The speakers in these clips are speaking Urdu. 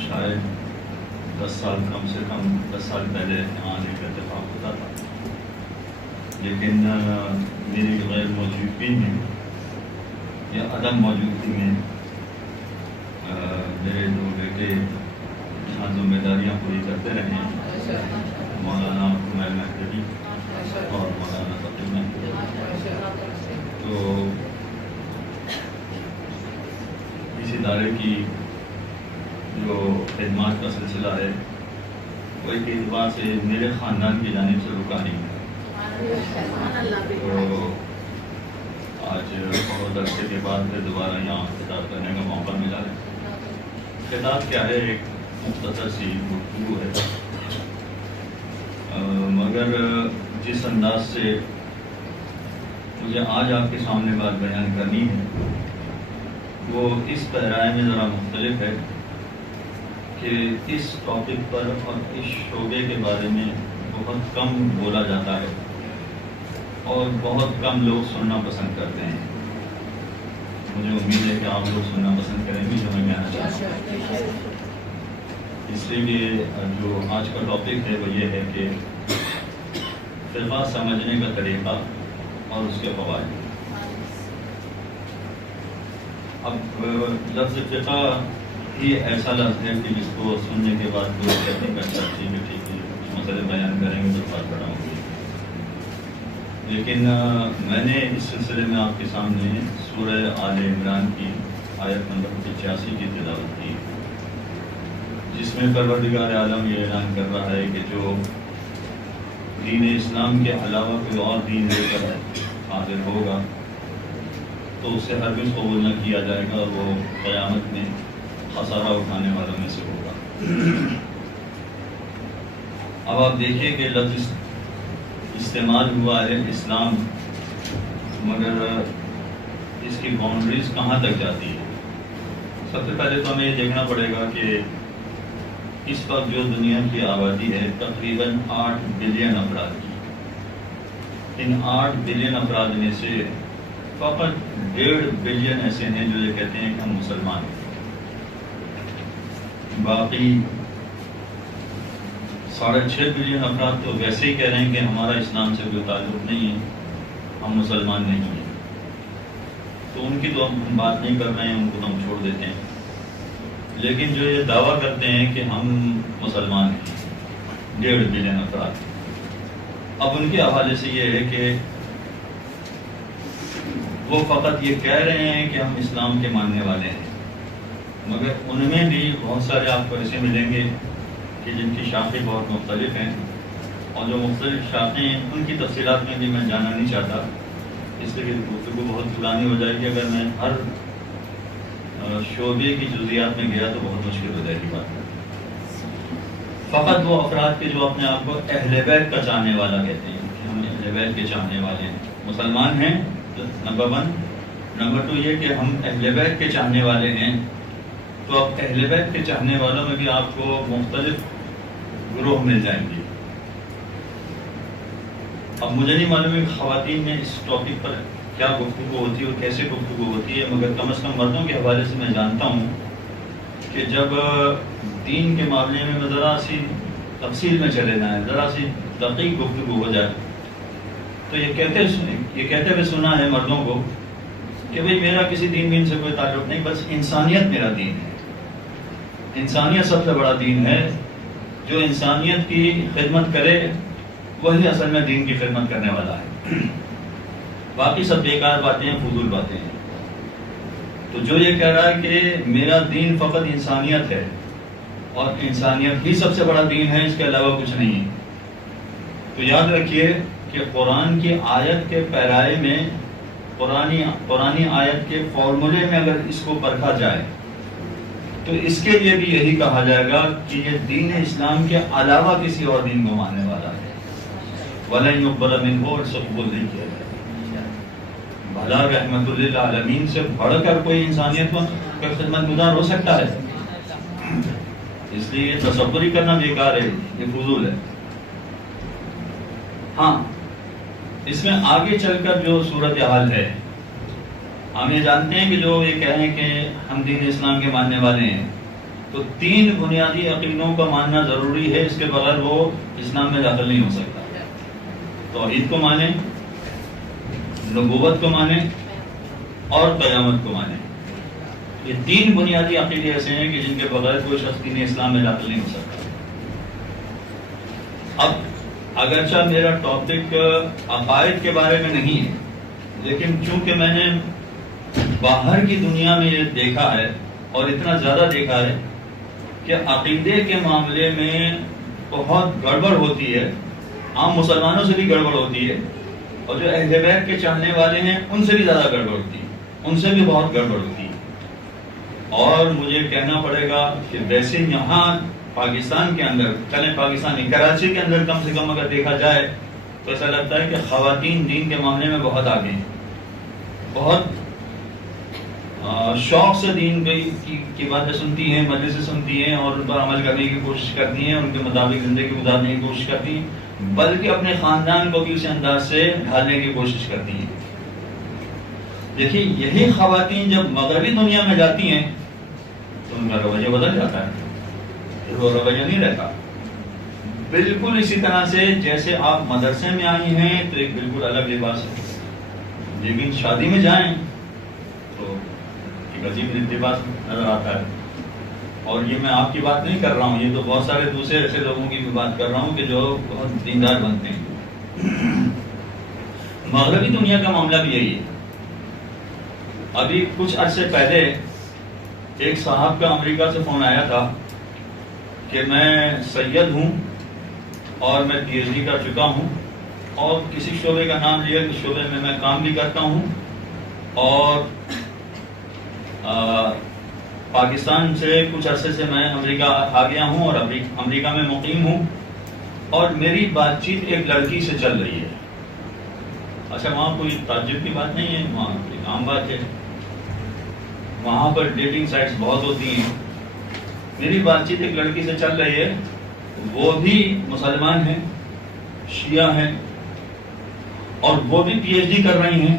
شاید 10 سال کم سے کم 10 سال پہلے یہاں آنے کا اتفاق ہوتا تھا، لیکن میری غیر موجودگی میں یا عدم موجودگی میں میرے دو بیٹے یہاں ذمہ داریاں پوری کرتے رہے ہیں، مولانا حمید مہدوی اور مولانا فقیر مہدوی۔ تو اس ادارے کی جو خدمات کا سلسلہ ہے وہ ایک اعتبار سے میرے خاندان کی جانب سے رکا نہیں ہے۔ تو آج بہت عرصے کے بعد پھر دوبارہ یہاں خطاب کرنے کا موقع ملا ہے۔ خطاب کیا ہے؟ ایک مختصر سی گفتگو ہے، مگر جس انداز سے مجھے آج آپ کے سامنے بات بیان کرنی ہے وہ اس پیرائے میں ذرا مختلف ہے کہ اس ٹاپک پر اور اس شعبے کے بارے میں بہت کم بولا جاتا ہے اور بہت کم لوگ سننا پسند کرتے ہیں۔ مجھے امید ہے کہ آپ لوگ سننا پسند کریں گے جو میں کہنا چاہتا ہوں۔ اس لیے جو آج کا ٹاپک ہے وہ یہ ہے کہ فقہ سمجھنے کا طریقہ اور اس کے فوائد۔ اب لفظ فقہ ہی ایسا لفظ ہے کہ جس کو سننے کے بعد کوئی کہنے کا چاہتی ہے کہ ٹھیک ہے کچھ مسئلے بیان کریں گے تو بات بڑھاؤں گی، لیکن میں نے اس سلسلے میں آپ کے سامنے سورہ آل عمران کی آیت نمبر 85 کی تلاوت کی، جس میں پروردگار عالم یہ اعلان کر رہا ہے کہ جو دین اسلام کے علاوہ کوئی اور دین لے کر حاضر ہوگا تو اسے ہرگز قبول نہ کیا جائے گا اور وہ قیامت میں خسارہ اٹھانے والوں میں سے ہوگا۔ اب آپ دیکھیے کہ لفظ استعمال ہوا ہے اسلام، مگر اس کی باؤنڈریز کہاں تک جاتی ہے؟ سب سے پہلے تو ہمیں یہ دیکھنا پڑے گا کہ اس وقت جو دنیا کی آبادی ہے تقریباً 8 بلین افراد کی، ان 8 بلین افراد میں سے فقط 1.5 بلین ایسے ہیں جو یہ کہتے ہیں کہ ہم مسلمان ہیں، باقی 6.5 بلین افراد تو ویسے ہی کہہ رہے ہیں کہ ہمارا اسلام سے کوئی تعلق نہیں ہے، ہم مسلمان نہیں ہیں۔ تو ان کی تو ہم بات نہیں کر رہے ہیں، ان کو تو ہم چھوڑ دیتے ہیں، لیکن جو یہ دعویٰ کرتے ہیں کہ ہم مسلمان ہیں 1.5 بلین افراد، اب ان کے حوالے سے یہ ہے کہ وہ فقط یہ کہہ رہے ہیں کہ ہم اسلام کے ماننے والے ہیں، مگر ان میں بھی بہت سارے آپ کو ایسے ملیں گے کہ جن کی شاخیں بہت مختلف ہیں، اور جو مختلف شاخیں ہیں ان کی تفصیلات میں بھی میں جانا نہیں چاہتا، اس لیے گفتگو بہت پرانی ہو جائے گی۔ اگر میں ہر شعبے کی جزیات میں گیا تو بہت مشکل ہو جائے گی بات۔ فقط وہ افراد کے جو اپنے آپ کو اہل بیت کا چاہنے والا کہتے ہیں کہ ہم اہل بیت کے چاہنے والے ہیں، مسلمان ہیں نمبر 1، نمبر 2 یہ کہ ہم اہل بیت کے چاہنے والے ہیں، تو اب اہل بیت کے چاہنے والوں میں بھی آپ کو مختلف گروہ مل جائیں گے۔ اب مجھے نہیں معلوم ہے خواتین میں اس ٹاپک پر کیا گفتگو ہوتی ہے اور کیسے گفتگو ہوتی ہے، مگر کم از کم مردوں کے حوالے سے میں جانتا ہوں کہ جب دین کے معاملے میں ذرا سی تفصیل میں چلے جائیں، ذرا سی دقیق گفتگو ہو جائے، تو یہ کہتے ہوئے سنا ہے مردوں کو کہ بھئی میرا کسی دین سے کوئی تعلق نہیں، بس انسانیت میرا دین ہے، انسانیت سب سے بڑا دین ہے، جو انسانیت کی خدمت کرے وہی اصل میں دین کی خدمت کرنے والا ہے، باقی سب بیکار باتیں ہیں، فضول باتیں ہیں۔ تو جو یہ کہہ رہا ہے کہ میرا دین فقط انسانیت ہے اور انسانیت ہی سب سے بڑا دین ہے، اس کے علاوہ کچھ نہیں ہے، تو یاد رکھیے کہ قرآن کی آیت کے پیرائے میں، قرآنی آیت کے فارمولے میں اگر اس کو پرکھا جائے تو اس کے لیے بھی یہی کہا جائے گا کہ یہ دین اسلام کے علاوہ کسی اور دین کو ماننے والا ہے، وَلَن يُقْبَلَ مِنْهُ، اور اس سے قبول نہیں کیا جائے گا۔ بھلا رحمت للعالمین سے بڑھ کر کوئی انسانیت کا خدمت گزار ہو سکتا ہے؟ اس لیے یہ تصور ہی کرنا بیکار ہے، یہ فضول ہے۔ ہاں، اس میں آگے چل کر جو صورتحال ہے، ہم یہ جانتے ہیں کہ جو یہ کہیں کہ ہم دین اسلام کے ماننے والے ہیں تو 3 بنیادی عقیدوں کا ماننا ضروری ہے، اس کے بغیر وہ اسلام میں داخل نہیں ہو سکتا۔ توحید کو مانیں، نبوت کو مانیں اور قیامت کو مانیں۔ یہ 3 بنیادی عقیدے ایسے ہیں کہ جن کے بغیر کوئی شخص دین اسلام میں داخل نہیں ہو سکتا۔ اب اگرچہ میرا ٹاپک عقائد کے بارے میں نہیں ہے، لیکن چونکہ میں نے باہر کی دنیا میں یہ دیکھا ہے اور اتنا زیادہ دیکھا ہے کہ عقیدے کے معاملے میں بہت گڑبڑ ہوتی ہے، عام مسلمانوں سے بھی گڑبڑ ہوتی ہے، اور جو اہل بیت کے چاہنے والے ہیں ان سے بھی زیادہ گڑبڑ ہوتی ہے، ان سے بھی بہت گڑبڑ ہوتی ہے۔ اور مجھے کہنا پڑے گا کہ ویسے یہاں پاکستان کے اندر، چلیں پاکستانی کراچی کے اندر کم سے کم اگر دیکھا جائے تو ایسا لگتا ہے کہ خواتین دین کے معاملے میں بہت آگے ہیں، بہت شوق سے دین کی باتیں سنتی ہیں، مجلسیں سنتی ہیں اور ان پر عمل کرنے کی کوشش کرتی ہیں، ان کے مطابق زندگی گزارنے کی کوشش کرتی ہیں، بلکہ اپنے خاندان کو بھی اسی انداز سے ڈھالنے کی کوشش کرتی ہیں۔ دیکھیے یہی خواتین جب مغربی دنیا میں جاتی ہیں تو ان کا رویہ بدل جاتا ہے، وہ رویہ نہیں رہتا۔ بالکل اسی طرح سے جیسے آپ مدرسے میں آئی ہیں تو ایک بالکل الگ لباس ہے، لیکن شادی میں جائیں تو ایک عجیب لباس نظر آتا ہے۔ اور یہ میں آپ کی بات نہیں کر رہا ہوں، یہ تو بہت سارے دوسرے ایسے لوگوں کی بھی بات کر رہا ہوں کہ جو بہت دیندار بنتے ہیں۔ مغربی دنیا کا معاملہ بھی یہی ہے۔ ابھی کچھ عرصے پہلے ایک صاحب کا امریکہ سے فون آیا تھا کہ میں سید ہوں اور میں پی ایچ ڈی کر چکا ہوں، اور کسی شعبے کا نام لیا کہ شعبے میں میں کام بھی کرتا ہوں، اور پاکستان سے کچھ عرصے سے میں امریکہ آ گیا ہوں اور امریکہ میں مقیم ہوں، اور میری بات چیت ایک لڑکی سے چل رہی ہے۔ اچھا وہاں کوئی تعجب کی بات نہیں ہے، وہاں ایک عام بات ہے، وہاں پر ڈیٹنگ سائٹس بہت ہوتی ہیں۔ میری بات چیت ایک لڑکی سے چل رہی ہے، وہ بھی مسلمان ہیں، شیعہ ہیں، اور وہ بھی پی ایچ ڈی کر رہی ہیں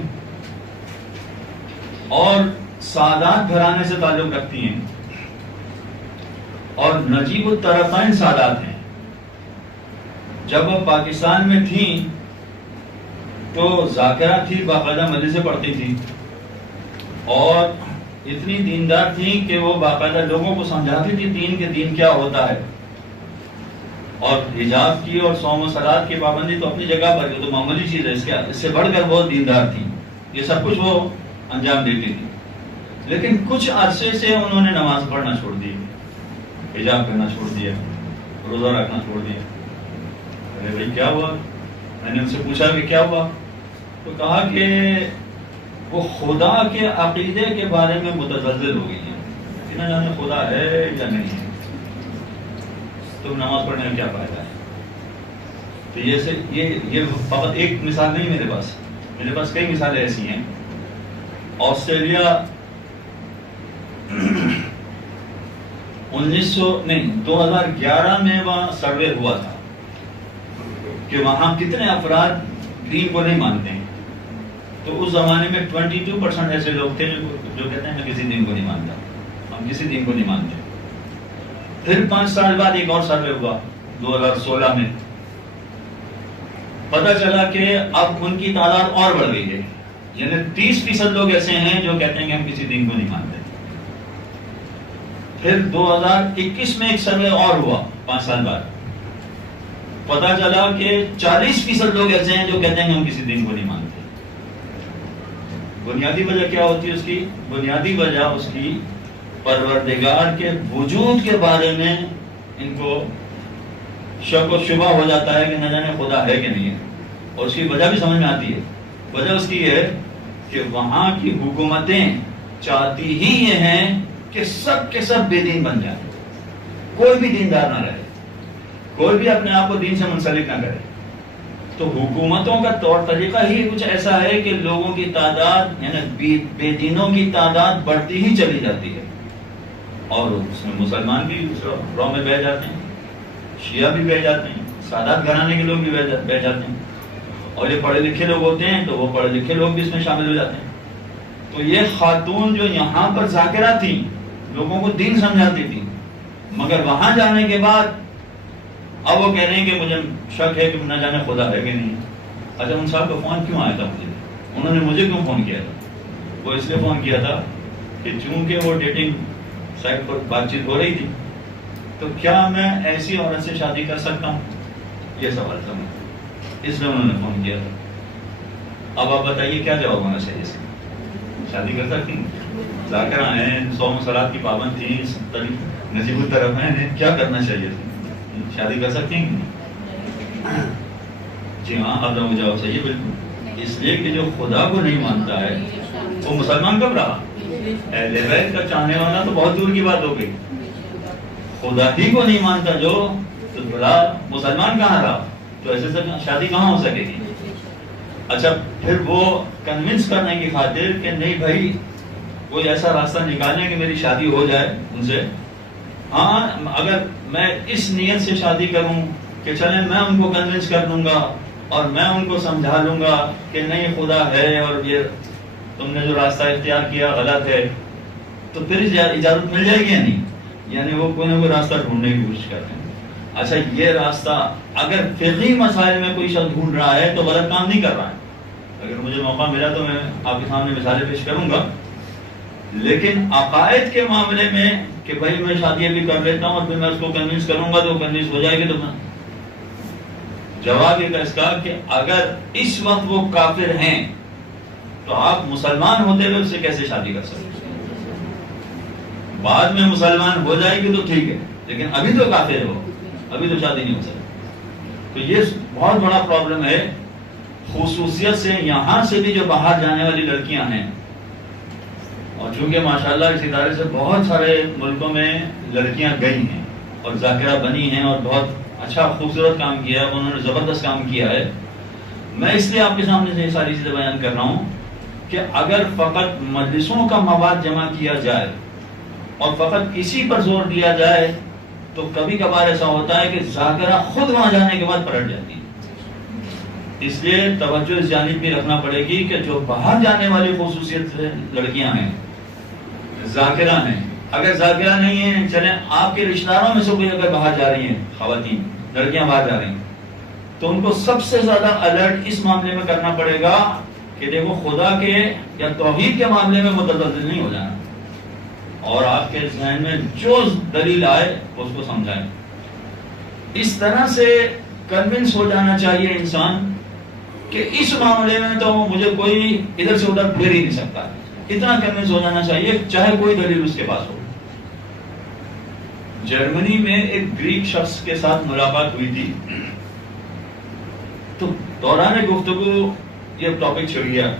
اور سادات گھرانے سے تعلق رکھتی ہیں اور نجیب الطرفین سادات ہیں۔ جب وہ پاکستان میں تھیں تو ذاکرہ تھی، باقاعدہ مدرسے پڑھتی تھی اور اتنی دیندار تھی کہ وہ باقاعدہ لوگوں کو سمجھاتی تھی دین کے دین کیا ہوتا ہے، اور حجاب کی اور صوم و صلات کی پابندی تو اپنی جگہ پر، یہ تو معمولی چیز ہے، اس سے بڑھ کر بہت دیندار تھی، یہ سب کچھ وہ انجام دیتی تھی۔ لیکن کچھ عرصے سے انہوں نے نماز پڑھنا چھوڑ دی، حجاب پہننا چھوڑ دیا، روزہ رکھنا چھوڑ دیا۔ ارے بھائی کیا ہوا؟ میں نے ان سے پوچھا کہ کیا ہوا، تو کہا کہ وہ خدا کے عقیدے کے بارے میں متزلزل ہو گئی ہیں کہ نہ جانے خدا ہے یا نہیں ہے، تو نماز پڑھنے میں کیا فائدہ ہے۔ تو یہ فقط ایک مثال نہیں، میرے پاس کئی مثالیں ایسی ہیں۔ آسٹریلیا 2011 میں وہاں سروے ہوا تھا کہ وہاں کتنے افراد دین کو نہیں مانتے ہیں، تو اس زمانے میں 22% ایسے لوگ تھے جو کہتے ہیں میں کسی دین کو نہیں مانتا، ہم کسی دین کو نہیں مانتے۔ پھر 5 سال بعد ایک اور سروے ہوا 2016 میں، پتہ چلا کہ اب ان کی تعداد اور بڑھ گئی ہے، یعنی 30% لوگ ایسے ہیں جو کہتے ہیں کہ ہم کسی دین کو نہیں مانتے۔ پھر 2021 میں ایک سروے اور ہوا 5 سال بعد، پتہ چلا کہ 40% لوگ ایسے ہیں جو کہتے ہیں کہ ہم کسی دین کو نہیں مانتے۔ بنیادی وجہ کیا ہوتی ہے اس کی؟ بنیادی وجہ اس کی پروردگار کے وجود کے بارے میں ان کو شک و شبہ ہو جاتا ہے کہ نہ جانے خدا ہے کہ نہیں ہے، اور اس کی وجہ بھی سمجھ میں آتی ہے۔ وجہ اس کی یہ ہے کہ وہاں کی حکومتیں چاہتی ہی یہ ہیں کہ سب کے سب بے دین بن جائیں، کوئی بھی دیندار نہ رہے، کوئی بھی اپنے آپ کو دین سے منسلک نہ کرے۔ تو حکومتوں کا طور طریقہ ہی کچھ ایسا ہے کہ لوگوں کی تعداد یعنی بے دینوں کی تعداد بڑھتی ہی چلی جاتی ہے، اور اس میں مسلمان بھی رو میں بہ جاتے ہیں، شیعہ بھی بہ جاتے ہیں، سادات گھرانے کے لوگ بھی بہ جاتے ہیں، اور یہ پڑھے لکھے لوگ ہوتے ہیں تو وہ پڑھے لکھے لوگ بھی اس میں شامل ہو جاتے ہیں۔ تو یہ خاتون جو یہاں پر ذاکرہ تھی، لوگوں کو دین سمجھاتی تھی، مگر وہاں جانے کے بعد اب وہ کہہ رہے ہیں کہ مجھے شک ہے کہ نہ جانے خدا ہے کہ نہیں۔ اچھا ان صاحب کا فون کیوں آیا تھا مجھے، انہوں نے مجھے کیوں فون کیا تھا؟ وہ اس لیے فون کیا تھا کہ چونکہ وہ ڈیٹنگ سائٹ پر بات چیت ہو رہی تھی، تو کیا میں ایسی عورت سے شادی کر سکتا ہوں، یہ سوال تھا، اس لیے انہوں نے فون کیا تھا۔ اب آپ بتائیے کیا جواب ہونا چاہیے اس کا؟ شادی کر سکتی ہیں، ذاکرہ ہیں، 100 صلوات کی پابند تھی، نصیب الطرف ہیں، کیا کرنا چاہیے تھا؟ شادی کر سکتی ہیں؟ جی ہاں، اب جواب صحیح ہے بالکل، اس لیے کہ جو خدا کو نہیں مانتا ہے وہ مسلمان کب رہا؟ اہل بیت کا چاہنے والا تو بہت دور کی بات ہو گئی، خدا ہی کو نہیں مانتا جو، تو بڑا مسلمان کہاں رہا؟ تو ایسے سے شادی کہاں ہو سکے گی؟ اچھا پھر وہ کنونس کرنے کی خاطر کہ نہیں بھائی کوئی ایسا راستہ نکالیں کہ میری شادی ہو جائے ان سے، ہاں اگر میں اس نیت سے شادی کروں کہ چلیں میں ان کو کنونس کر دوں گا اور میں ان کو سمجھا لوں گا کہ نہیں خدا ہے اور یہ تم نے جو راستہ اختیار کیا غلط ہے، تو پھر اجازت مل جائے گی یا نہیں؟ یعنی وہ کوئی نہ کوئی راستہ ڈھونڈنے کی کوشش کرتے ہیں۔ اچھا یہ راستہ اگر فقہی مسائل میں کوئی شخص ڈھونڈ رہا ہے تو غلط کام نہیں کر رہا ہے، اگر مجھے موقع ملا تو میں آپ کے سامنے مثالیں پیش کروں گا، لیکن عقائد کے معاملے میں کہ بھائی میں شادی بھی کر لیتا ہوں اور پھر میں اس کو کنونس کروں گا تو کنونس ہو جائے گی، تو میں جواب یہ اس کا کہ اگر اس وقت وہ کافر ہیں تو آپ مسلمان ہوتے ہوئے اس سے کیسے شادی کر سکتے؟ بعد میں مسلمان ہو جائے گی تو ٹھیک ہے، لیکن ابھی تو کافر ہو، ابھی تو شادی نہیں ہو سکتی۔ تو یہ بہت بڑا پرابلم ہے، خصوصیت سے یہاں سے بھی جو باہر جانے والی لڑکیاں ہیں، اور چونکہ ماشاءاللہ اس ادارے سے بہت سارے ملکوں میں لڑکیاں گئی ہیں اور ذاکرہ بنی ہیں اور بہت اچھا خوبصورت کام کیا ہے، انہوں نے زبردست کام کیا ہے، میں اس لیے آپ کے سامنے سے یہ ساری چیزیں بیان کر رہا ہوں کہ اگر فقط مجلسوں کا مواد جمع کیا جائے اور فقط اسی پر زور دیا جائے تو کبھی کبھار ایسا ہوتا ہے کہ ذاکرہ خود وہاں جانے کے بعد پلٹ جاتی ہے۔ اس لیے توجہ اس جانب بھی رکھنا پڑے گی کہ جو باہر جانے والی خصوصیت لڑکیاں ہیں، ذاکرہ ہیں، اگر ذاکرہ نہیں ہیں، چلیں آپ کے رشتہ داروں میں سے کوئی اگر باہر جا رہی ہیں، خواتین لڑکیاں باہر جا رہی ہیں، تو ان کو سب سے زیادہ الرٹ اس معاملے میں کرنا پڑے گا کہ دیکھو خدا کے یا توحید کے معاملے میں متزلزل نہیں ہو جانا، اور آپ کے ذہن میں جو دلیل آئے اس کو سمجھائیں۔ اس طرح سے کنونس ہو جانا چاہیے انسان کہ اس معاملے میں تو مجھے کوئی ادھر سے ادھر پھیر ہی نہیں سکتا، اتنا کنونس ہو جانا چاہیے چاہے کوئی دلیل اس کے پاس ہو۔ جرمنی میں ایک گریک شخص کے ساتھ ملاقات ہوئی تھی، تو دوران گفتگو یہ ٹاپک چھڑ گیا،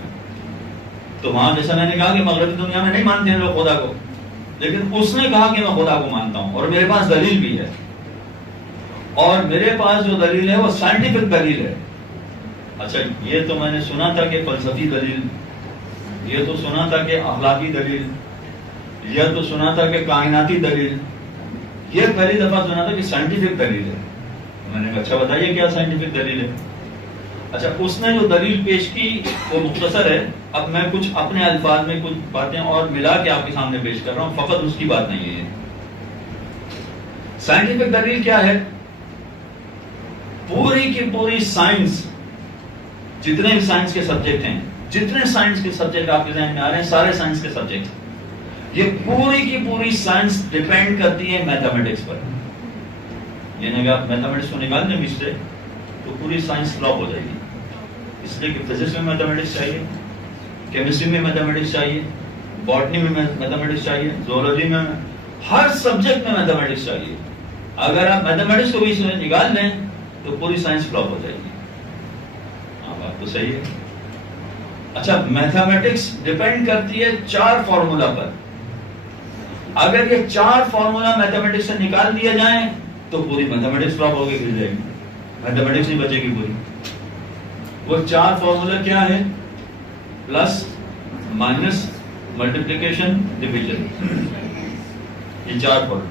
تو وہاں جیسا میں نے کہا کہ مغربی دنیا میں نہیں مانتے ہیں لوگ خدا کو، لیکن اس نے کہا کہ میں خدا کو مانتا ہوں اور میرے پاس دلیل بھی ہے، اور میرے پاس جو دلیل ہے وہ سائنٹیفک دلیل ہے۔ اچھا یہ تو میں نے سنا تھا کہ فلسفی دلیل، یہ تو سنا تھا کہ اخلاقی دلیل، یہ تو سنا تھا کہ کائناتی دلیل، یہ پہلی دفعہ سنا تھا کہ سائنٹیفک دلیل ہے۔ میں نے کہا اچھا بتائیے کیا سائنٹیفک دلیل ہے؟ اچھا اس نے جو دلیل پیش کی وہ مختصر ہے، اب میں کچھ اپنے الفاظ میں کچھ باتیں اور ملا کے آپ کے سامنے پیش کر رہا ہوں، فقط اس کی بات نہیں ہے۔ سائنٹیفک دلیل کیا ہے؟ پوری کی پوری سائنس، جتنے بھی سائنس کے سبجیکٹ ہیں، جتنے سائنس کے سبجیکٹ آپ کے ذہن میں آ رہے ہیں، سارے سائنس کے سبجیکٹ، یہ پوری کی پوری سائنس ڈیپینڈ کرتی ہے میتھمیٹکس پر۔ یعنی اگر آپ میتھمیٹکس کو نکال دیں بیچ سے تو پوری سائنس فلاپ ہو جائے گی، اس لیے کہ فزکس میں میتھمیٹکس چاہیے، کیمسٹری میں میتھمیٹکس چاہیے، باٹنی میں میتھمیٹکس چاہیے، زولوجی میں، ہر سبجیکٹ میں میتھمیٹکس چاہیے۔ اگر آپ میتھمیٹکس کو بیچ میں نکال دیں تو پوری سائنس فلاپ ہو جائے گی۔ ہاں بات تو صحیح ہے۔ اچھا میتھمیٹکس ڈیپینڈ کرتی ہے 4 فارمولا پر، اگر یہ 4 فارمولا میتھمیٹکس سے نکال دیے جائیں تو پوری میتھمیٹکس فلاپ ہو کے گر جائے گی، میتھمیٹکس نہیں بچے گی پوری۔ وہ 4 فارمولا کیا ہے؟ پلس، مائنس، ملٹیپلیکیشن، ڈویژن، یہ 4 فارمولا۔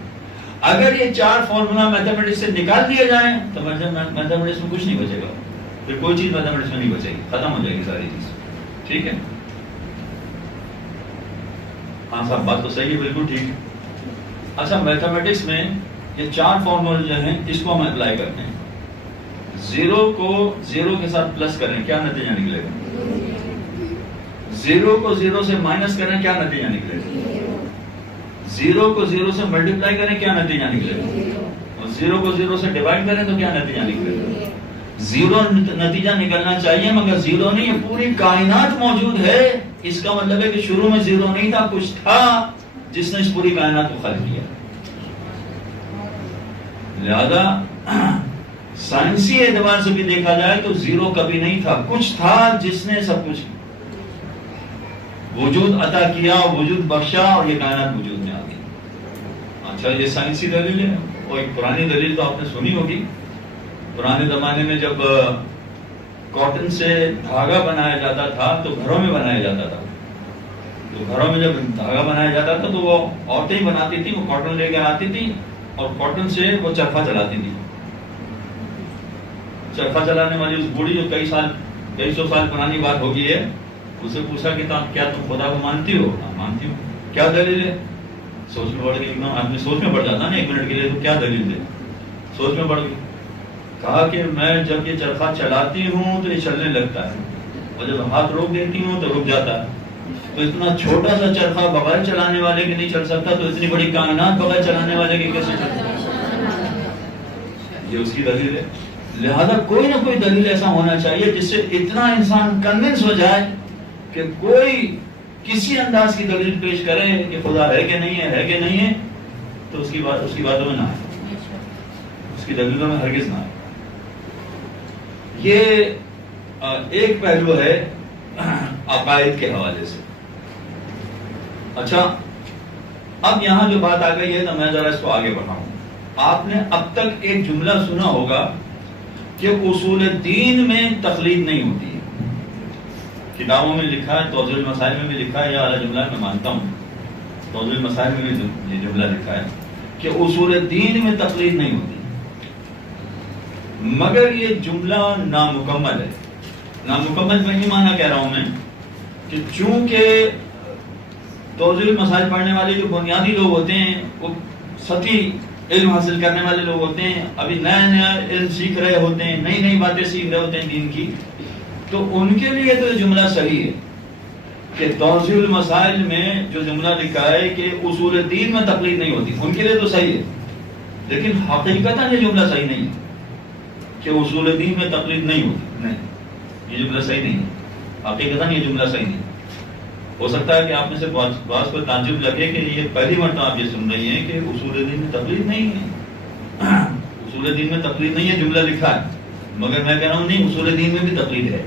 اگر یہ 4 فارمولا میتھمیٹکس سے نکال دیے جائیں تو میتھمیٹکس میں کچھ نہیں بچے گا، پھر کوئی چیز میتھمیٹکس میں نہیں بچے گی، ختم ہو جائے گی ساری چیز، ٹھیک ہے؟ ہاں صاحب بات تو صحیح ہے، بالکل ٹھیک ہے. اچھا میتھمیٹکس میں یہ 4 فارمولے جو ہیں اس کو ہم اپلائی کرتے ہیں. 0 کو 0 کے ساتھ پلس کریں کیا نتیجہ نکلے گا؟ 0 کو 0 سے مائنس کریں کیا نتیجہ نکلے گا؟ 0 کو 0 سے ملٹیپلائی کریں کیا نتیجہ نکلے گا؟ اور 0 کو 0 سے ڈیوائڈ کریں تو کیا نتیجہ نکلے گا؟ 0 نتیجہ نکلنا چاہیے، مگر 0 نہیں، یہ پوری کائنات موجود ہے. اس کا مطلب ہے کہ شروع میں 0 نہیں تھا، کچھ تھا جس نے اس پوری کائنات کو خلق کیا. لہذا سائنسی اعتبار سے بھی دیکھا جائے تو 0 کبھی نہیں تھا، کچھ تھا جس نے سب کچھ وجود عطا کیا، وجود بخشا، اور یہ کائنات وجود میں آ گئی. اچھا یہ سائنسی دلیل ہے. اور ایک پرانی دلیل تو آپ نے سنی ہوگی. پرانے زمانے میں جب کاٹن سے دھاگا بنایا جاتا تھا تو گھروں میں بنایا جاتا تھا. تو گھروں میں جب دھاگا بنایا جاتا تھا تو وہ عورتیں ہی بناتی تھیں. وہ کاٹن لے کر آتی تھی اور کاٹن سے وہ چرخا چلاتی تھی. چرخا چلانے والی اس بوڑھی جو کئی سو سال پرانی بات ہوگی ہے، اسے پوچھا کہ کیا تم خدا کو مانتی ہو؟ مانتی ہوں. کیا دلیل ہے؟ سوچ میں پڑ گئی. آدمی سوچ میں پڑ جاتا نا 1 منٹ کے لیے، تو کیا دلیل ہے؟ سوچ میں پڑ گئی. کہا کہ میں جب یہ چرخا چلاتی ہوں تو یہ چلنے لگتا ہے، اور جب ہاتھ روک دیتی ہوں تو رک جاتا ہے. تو اتنا چھوٹا سا چرخا بغیر چلانے والے کے نہیں چل سکتا، تو اتنی بڑی کائنات بغیر چلانے والے کے کیسے چل سکتا؟ یہ اس کی دلیل ہے. لہذا کوئی نہ کوئی دلیل ایسا ہونا چاہیے جس سے اتنا انسان کنونس ہو جائے کہ کوئی کسی انداز کی دلیل پیش کرے کہ خدا ہے کہ نہیں ہے، تو اس کی باتوں میں نہ آئے، اس کی دلیلوں میں ہرگز نہ آئے. یہ ایک پہلو ہے عقائد کے حوالے سے. اچھا اب یہاں جو بات آ گئی ہے تو میں ذرا اس کو آگے بڑھاؤں. آپ نے اب تک ایک جملہ سنا ہوگا کہ اصول دین میں تقلید نہیں ہوتی ہے. کتابوں میں لکھا ہے، توضیح المسائل میں بھی لکھا ہے، یا اعلیٰ جملہ میں مانتا ہوں توضیح المسائل میں بھی یہ جملہ لکھا ہے کہ اصول دین میں تقلید نہیں ہوتی. مگر یہ جملہ نامکمل ہے. نامکمل میں یہ معنی کہہ رہا ہوں میں کہ چونکہ توضیح المسائل پڑھنے والے جو بنیادی لوگ ہوتے ہیں وہ سطحی علم حاصل کرنے والے لوگ ہوتے ہیں، ابھی نیا علم سیکھ رہے ہوتے ہیں، نئی باتیں سیکھ رہے ہوتے ہیں دین کی، تو ان کے لیے تو یہ جملہ صحیح ہے کہ توضیح المسائل میں جو جملہ لکھا ہے کہ اصول دین میں تقلید نہیں ہوتی، ان کے لیے تو صحیح ہے. لیکن حقیقتاً یہ جملہ صحیح نہیں ہے کہ اصول دین میں تقلید نہیں ہوتی. نہیں، یہ جملہ صحیح نہیں ہے. حقیقتاً یہ جملہ صحیح نہیں ہے. ہو سکتا ہے کہ آپ میں سے بعض کو تعجب لگے کہ یہ پہلی مرتبہ آپ یہ سن رہی ہیں کہ اصول دین میں تقلید نہیں ہے. اصول دین میں تقلید نہیں ہے جملہ لکھا ہے، مگر میں کہہ رہا ہوں نہیں، اصول دین میں بھی تقلید ہے،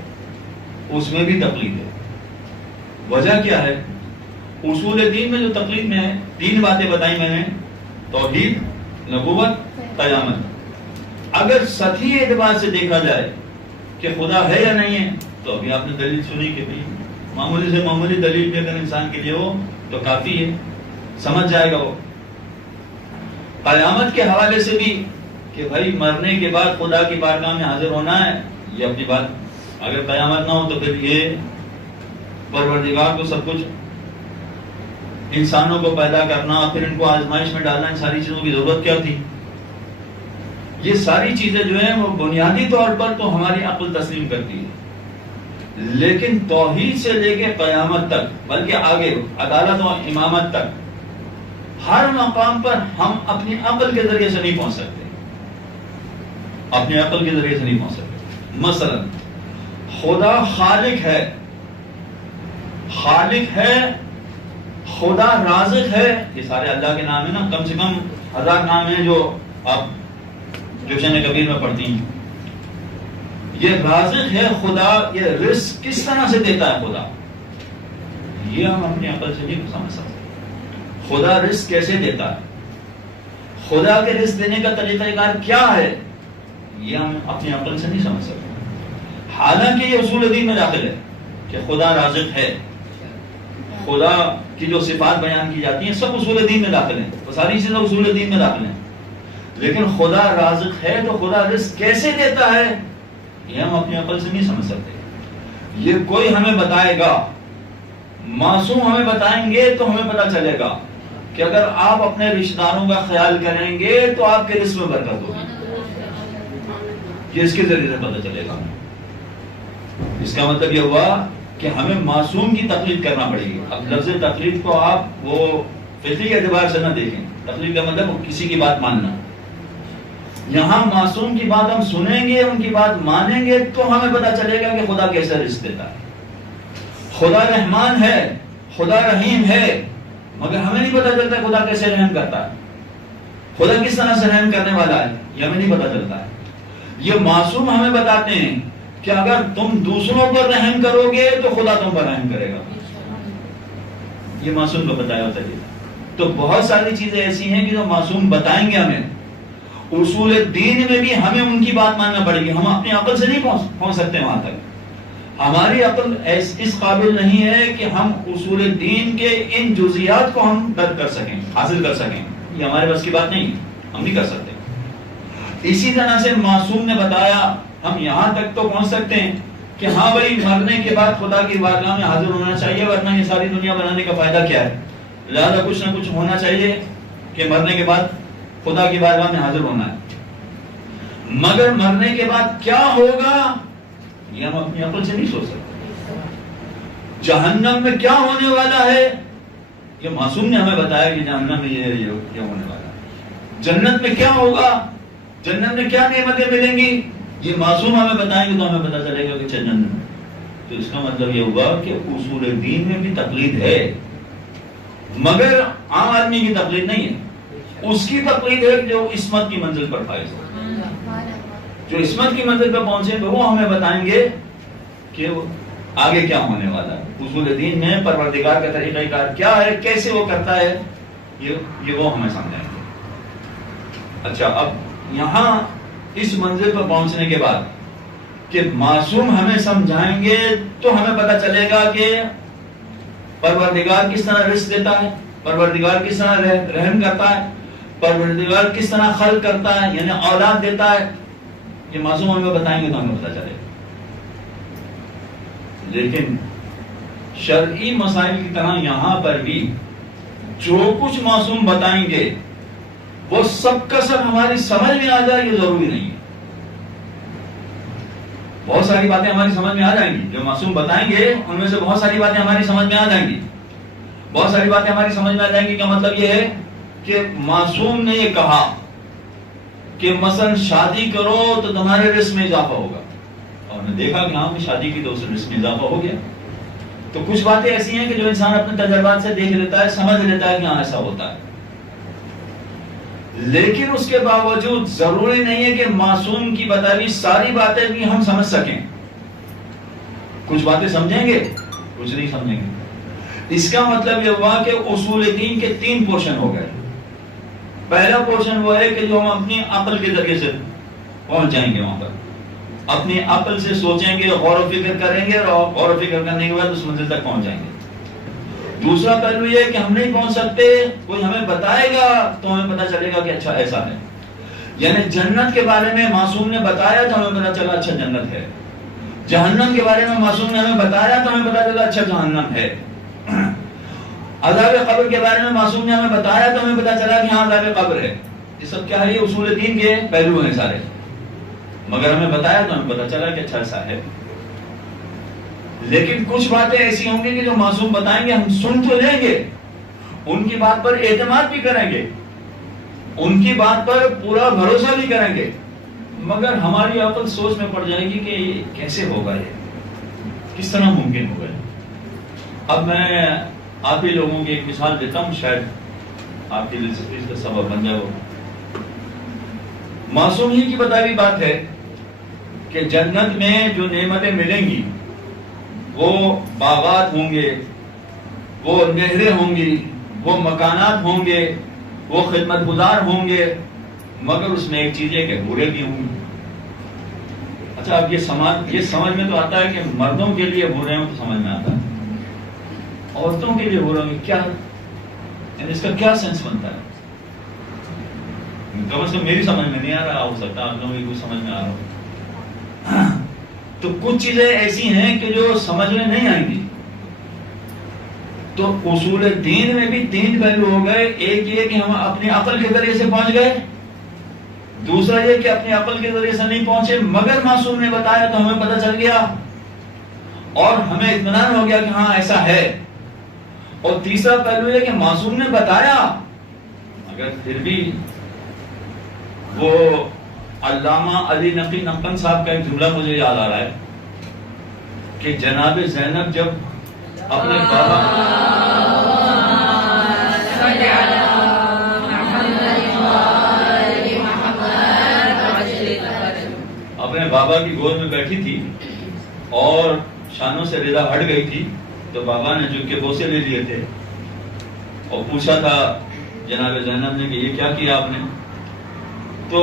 اس میں بھی تقلید ہے. وجہ کیا ہے؟ اصول دین میں جو تقلید میں ہے 3 باتیں بتائی میں نے: توحید، نبوت، قیامت. اگر سطحی اعتبار سے دیکھا جائے کہ خدا ہے یا نہیں ہے تو ابھی آپ نے دلیل سنی کہ معمولی سے معمولی دلیل بھی اگر انسان کے لیے ہو تو کافی ہے، سمجھ جائے گا وہ. قیامت کے حوالے سے بھی کہ بھائی مرنے کے بعد خدا کی بارگاہ میں حاضر ہونا ہے، یہ اپنی بات. اگر قیامت نہ ہو تو پھر یہ پروردگار کو سب کچھ انسانوں کو پیدا کرنا، پھر ان کو آزمائش میں ڈالنا، ان ساری چیزوں کی ضرورت کیا تھی؟ یہ ساری چیزیں جو ہیں وہ بنیادی طور پر تو ہماری عقل تسلیم کرتی ہے، لیکن توحید سے لے کے قیامت تک، بلکہ آگے عدالت و امامت تک، ہر مقام پر ہم اپنی عقل کے ذریعے سے نہیں پہنچ سکتے. اپنے عقل کے ذریعے سے نہیں پہنچ سکتے. مثلا خدا خالق ہے، خدا رازق ہے. یہ سارے اللہ کے نام ہیں نا، کم سے کم 1000 نام ہیں جو آپ جوشن کبیر میں پڑھتی ہیں. یہ رازق ہے خدا. یہ رزق کس طرح سے دیتا ہے خدا، یہ ہم اپنی عقل سے نہیں سمجھ سکتے. خدا رزق کیسے دیتا ہے، خدا کے رزق دینے کا طریقہ کار کیا ہے، یہ ہم اپنی عقل سے نہیں سمجھ سکتے. حالانکہ یہ اصول دین میں داخل ہے کہ خدا رازق ہے. خدا کی جو صفات بیان کی جاتی ہیں سب اصول دین میں داخل ہیں، وہ ساری چیزیں اصول دین میں داخل ہیں. لیکن خدا رازق ہے تو خدا رزق کیسے دیتا ہے یہ ہم اپنی عقل سے نہیں سمجھ سکتے. یہ کوئی ہمیں بتائے گا، معصوم ہمیں بتائیں گے تو ہمیں پتہ چلے گا کہ اگر آپ اپنے رشتہ داروں کا خیال کریں گے تو آپ کے رزق میں برکت ہوگی. یہ اس کے ذریعے سے پتہ چلے گا. اس کا مطلب یہ ہوا کہ ہمیں معصوم کی تقلید کرنا پڑے گی. اب لفظ تقلید کو آپ وہ فطری کے اعتبار سے نہ دیکھیں. تقلید کا مطلب کسی کی بات ماننا. یہاں معصوم کی بات ہم سنیں گے، ان کی بات مانیں گے تو ہمیں پتہ چلے گا کہ خدا کیسا رزق دیتا ہے. خدا رحمان ہے، خدا رحیم ہے، مگر ہمیں نہیں پتہ چلتا خدا کیسے رحم کرتا ہے. خدا کس طرح سے رحم کرنے والا ہے یہ ہمیں نہیں پتہ چلتا ہے. یہ معصوم ہمیں بتاتے ہیں کہ اگر تم دوسروں پر رحم کرو گے تو خدا تم پر رحم کرے گا. یہ معصوم کو بتایا ہوتا ہے. تو بہت ساری چیزیں ایسی ہیں کہ جو معصوم بتائیں گے ہمیں. اصول دین میں بھی ہمیں ان کی بات ماننا پڑے گی. ہم اپنی عقل سے نہیں پہنچ سکتے وہاں تک. ہماری عقل اس قابل نہیں ہے کہ ہم اصول دین کے ان جزیات کو ہم درک کر سکیں، حاصل کر سکیں. یہ ہمارے بس کی بات نہیں، ہم نہیں کر سکتے. اسی طرح سے معصوم نے بتایا، ہم یہاں تک تو پہنچ سکتے ہیں کہ ہاں بھائی مرنے کے بعد خدا کی بارگاہ میں حاضر ہونا چاہیے، ورنہ یہ ساری دنیا بنانے کا فائدہ کیا ہے. لہذا کچھ نہ کچھ ہونا چاہیے کہ مرنے کے بعد خدا کی بارگاہ میں حاضر ہونا ہے. مگر مرنے کے بعد کیا ہوگا یہ ہم اپنی عقل سے نہیں سوچ سکتے. جہنم میں کیا ہونے والا ہے یہ معصوم نے ہمیں بتایا کہ جہنم میں یہ ہونے والا ہے. جنت میں کیا ہوگا، جنت میں کیا نعمتیں ملیں گی یہ معصوم ہمیں بتائیں گے تو ہمیں پتہ چلے گا کہ جنت میں. تو اس کا مطلب یہ ہوا کہ اصول دین میں بھی تقلید ہے، مگر عام آدمی کی تقلید نہیں ہے. اس کی تقلید ہے جو عصمت کی منزل پر فائز ہو. جو عصمت کی منزل پر پہنچے وہ ہمیں بتائیں گے کہ آگے کیا ہونے والا ہے. اصول دین میں پروردگار کا طریقہ کار کیا ہے، کیسے وہ کرتا ہے، یہ وہ ہمیں سمجھائیں گے. اچھا، اب یہاں اس منزل پر پہنچنے کے بعد کہ معصوم ہمیں سمجھائیں گے تو ہمیں پتہ چلے گا کہ پروردگار کس طرح رزق دیتا ہے، پروردگار کس طرح رحم کرتا ہے، پروردگار کس طرح خلق کرتا ہے یعنی اولاد دیتا ہے. یہ معصوم ہمیں بتائیں گے تو ہمیں پتہ چلے گا. لیکن شرعی مسائل کی طرح یہاں پر بھی جو کچھ معصوم بتائیں گے وہ سب کا سب ہماری سمجھ میں آ جائے یہ ضروری نہیں ہے. بہت ساری باتیں ہماری سمجھ میں آ جائیں گی. جو معصوم بتائیں گے ان میں سے بہت ساری باتیں ہماری سمجھ میں آ جائیں گی. بہت ساری باتیں ہماری سمجھ میں آ جائیں گی کا مطلب یہ ہے کہ معصوم نے یہ کہا کہ مثلا شادی کرو تو تمہارے رزق میں اضافہ ہوگا، اور نے دیکھا کہ ہاں شادی کی تو اس رزق میں اضافہ ہو گیا. تو کچھ باتیں ایسی ہیں کہ جو انسان اپنے تجربات سے دیکھ لیتا ہے، سمجھ لیتا ہے کہ ہاں ایسا ہوتا ہے. لیکن اس کے باوجود ضروری نہیں ہے کہ معصوم کی بتائی ساری باتیں بھی ہم سمجھ سکیں. کچھ باتیں سمجھیں گے، کچھ نہیں سمجھیں گے. اس کا مطلب یہ ہوا کہ اصول دین کے 3 پورشن ہو گئے. پہلا پورشن وہ ہے کہ جو ہم اپنی عقل کے ذریعے سے پہنچ جائیں گے وہاں پر، اپنی عقل سے سوچیں گے، غور و فکر کریں گے، اور غور و فکر کرنے کے بعد اس منزل تک پہنچ جائیں گے. دوسرا پہلو یہ ہے کہ ہم نہیں پہنچ سکتے، کوئی ہمیں بتائے گا تو ہمیں پتہ چلے گا کہ اچھا ایسا ہے. یعنی جنت کے بارے میں معصوم نے بتایا تو ہمیں پتہ چلا اچھا جنت ہے. جہنم کے بارے میں معصوم نے ہمیں بتایا تو ہمیں پتہ چلا اچھا جہنم ہے. عذاب قبر کے بارے میں معصوم نے ہمیں بتایا تو ہمیں پتہ چلا کہ ہاں عذاب قبر ہے. یہ سب کیا ہے؟ یہ اصول دین کے پہلو ہیں سارے. مگر ہمیں بتایا تو ہمیں پتہ چلا کہ اچھا ایسا ہے. لیکن کچھ باتیں ایسی ہوں گی کہ جو معصوم بتائیں گے ہم سن تو لیں گے، ان کی بات پر اعتماد بھی کریں گے، ان کی بات پر پورا بھروسہ بھی کریں گے، مگر ہماری عقل سوچ میں پڑ جائے گی کہ یہ کیسے ہوگا، یہ کس طرح ممکن ہوگا. اب میں آپ ہی لوگوں کی ایک مثال دیتا ہوں، شاید آپ کی دلچسپی کا سبب بن جائے. معصوم ہی کی بتائی بات ہے کہ جنت میں جو نعمتیں ملیں گی وہ باغات ہوں گے، وہ نہریں ہوں گی، وہ مکانات ہوں گے، وہ خدمت گزار ہوں گے، مگر اس میں ایک چیز ہے کہ حوریں بھی ہوں گی. اچھا، اب یہ سمجھ میں تو آتا ہے کہ مردوں کے لیے حوریں ہوں تو سمجھ میں آتا ہے، عورتوں کے لیے حوروں کی کیا، یعنی اس کا کیا سینس بنتا ہے؟ کم از کم میری سمجھ میں نہیں آ رہا، ہو سکتا آپ لوگوں کی کچھ سمجھ میں آ رہا ہو. تو کچھ چیزیں ایسی ہیں کہ جو سمجھ میں نہیں آئیں گی. تو اصول دین میں بھی 3 پہلو ہو گئے. ایک یہ کہ ہم اپنی عقل کے ذریعے سے پہنچ گئے, دوسرا یہ کہ اپنی عقل کے ذریعے سے نہیں پہنچے مگر معصوم نے بتایا تو ہمیں پتہ چل گیا اور ہمیں اطمینان ہو گیا کہ ہاں ایسا ہے. اور تیسرا پہلو یہ کہ معصوم نے بتایا مگر پھر بھی وہ علامہ علی نقی نقن صاحب کا ایک جملہ مجھے یاد آ رہا ہے کہ جناب زینب جب اپنے بابا کی گود میں بیٹھی تھی اور شانوں سے رضا ہٹ گئی تھی, تو بابا نے جھک کے بوسے لے لیے تھے اور پوچھا تھا جناب زینب نے کہ یہ کیا کیا آپ نے؟ تو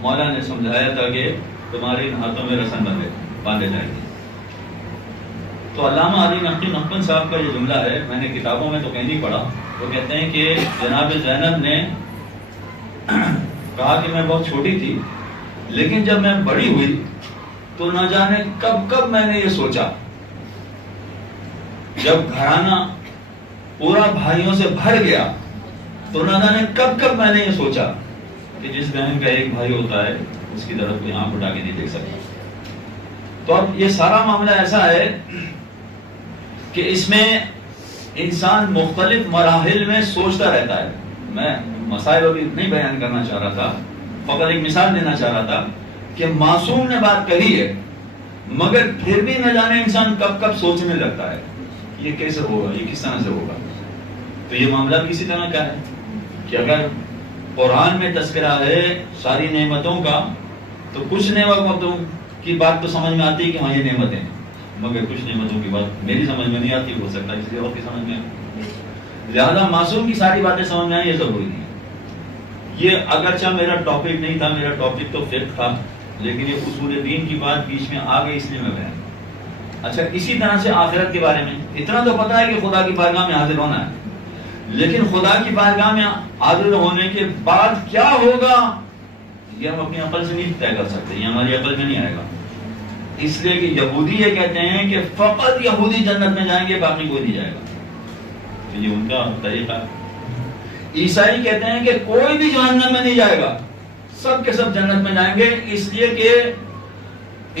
مولا نے سمجھایا تھا کہ تمہارے ان ہاتھوں میں رسن باندھے جائیں گے. تو علامہ علی نقی نقن صاحب کا یہ جملہ ہے, میں نے کتابوں میں تو کہیں نہیں پڑھا. وہ کہتے ہیں کہ جناب زینب نے کہا کہ میں بہت چھوٹی تھی لیکن جب میں بڑی ہوئی تو نہ جانے کب میں نے یہ سوچا, جب گھرانہ پورا بھائیوں سے بھر گیا تو نہ جانے کب میں نے یہ سوچا کہ جس بہن کا ایک بھائی ہوتا ہے اس کی طرف کوئی آنکھ اٹھا کے نہیں دیکھ سکتا. تو اب یہ سارا معاملہ ایسا ہے کہ اس میں انسان مختلف مراحل میں سوچتا رہتا ہے. میں مسائل ابھی نہیں بیان کرنا چاہ رہا تھا, فقط ایک مثال دینا چاہ رہا تھا کہ معصوم نے بات کہی ہے مگر پھر بھی نہ جانے انسان کب سوچنے لگتا ہے یہ کیسے ہوگا, یہ کس طرح سے ہوگا. تو یہ معاملہ بھی اسی طرح کا ہے کہ اگر قرآن میں تذکرہ ہے ساری نعمتوں کا تو کچھ نعمتوں کی بات تو سمجھ میں آتی ہے کہ ہاں یہ نعمتیں, مگر کچھ نعمتوں کی بات میری سمجھ میں نہیں آتی, ہو سکتا ہے کسی اور کی سمجھ میں. لہذا معصوم کی ساری باتیں سمجھ میں آئیں یہ ضروری نہیں. یہ اگرچہ میرا ٹاپک نہیں تھا, میرا ٹاپک تو فقہ تھا, لیکن یہ اصول دین کی بات بیچ میں آ گئی اس لیے میں بیان. اچھا, اسی طرح سے آخرت کے بارے میں اتنا تو پتا ہے کہ خدا کی بارگاہ میں حاضر ہونا ہے, لیکن خدا کی بارگاہ میں حاضر ہونے کے بعد کیا ہوگا یہ ہم اپنی عقل سے نہیں طے کر سکتے, یہ ہماری عقل میں نہیں آئے گا. اس لیے کہ یہودی یہ کہتے ہیں کہ فقط یہودی جنت میں جائیں گے, باقی کوئی نہیں جائے گا. یہ ان کا طریقہ. عیسائی کہتے ہیں کہ کوئی بھی جہنم میں نہیں جائے گا, سب کے سب جنت میں جائیں گے, اس لیے کہ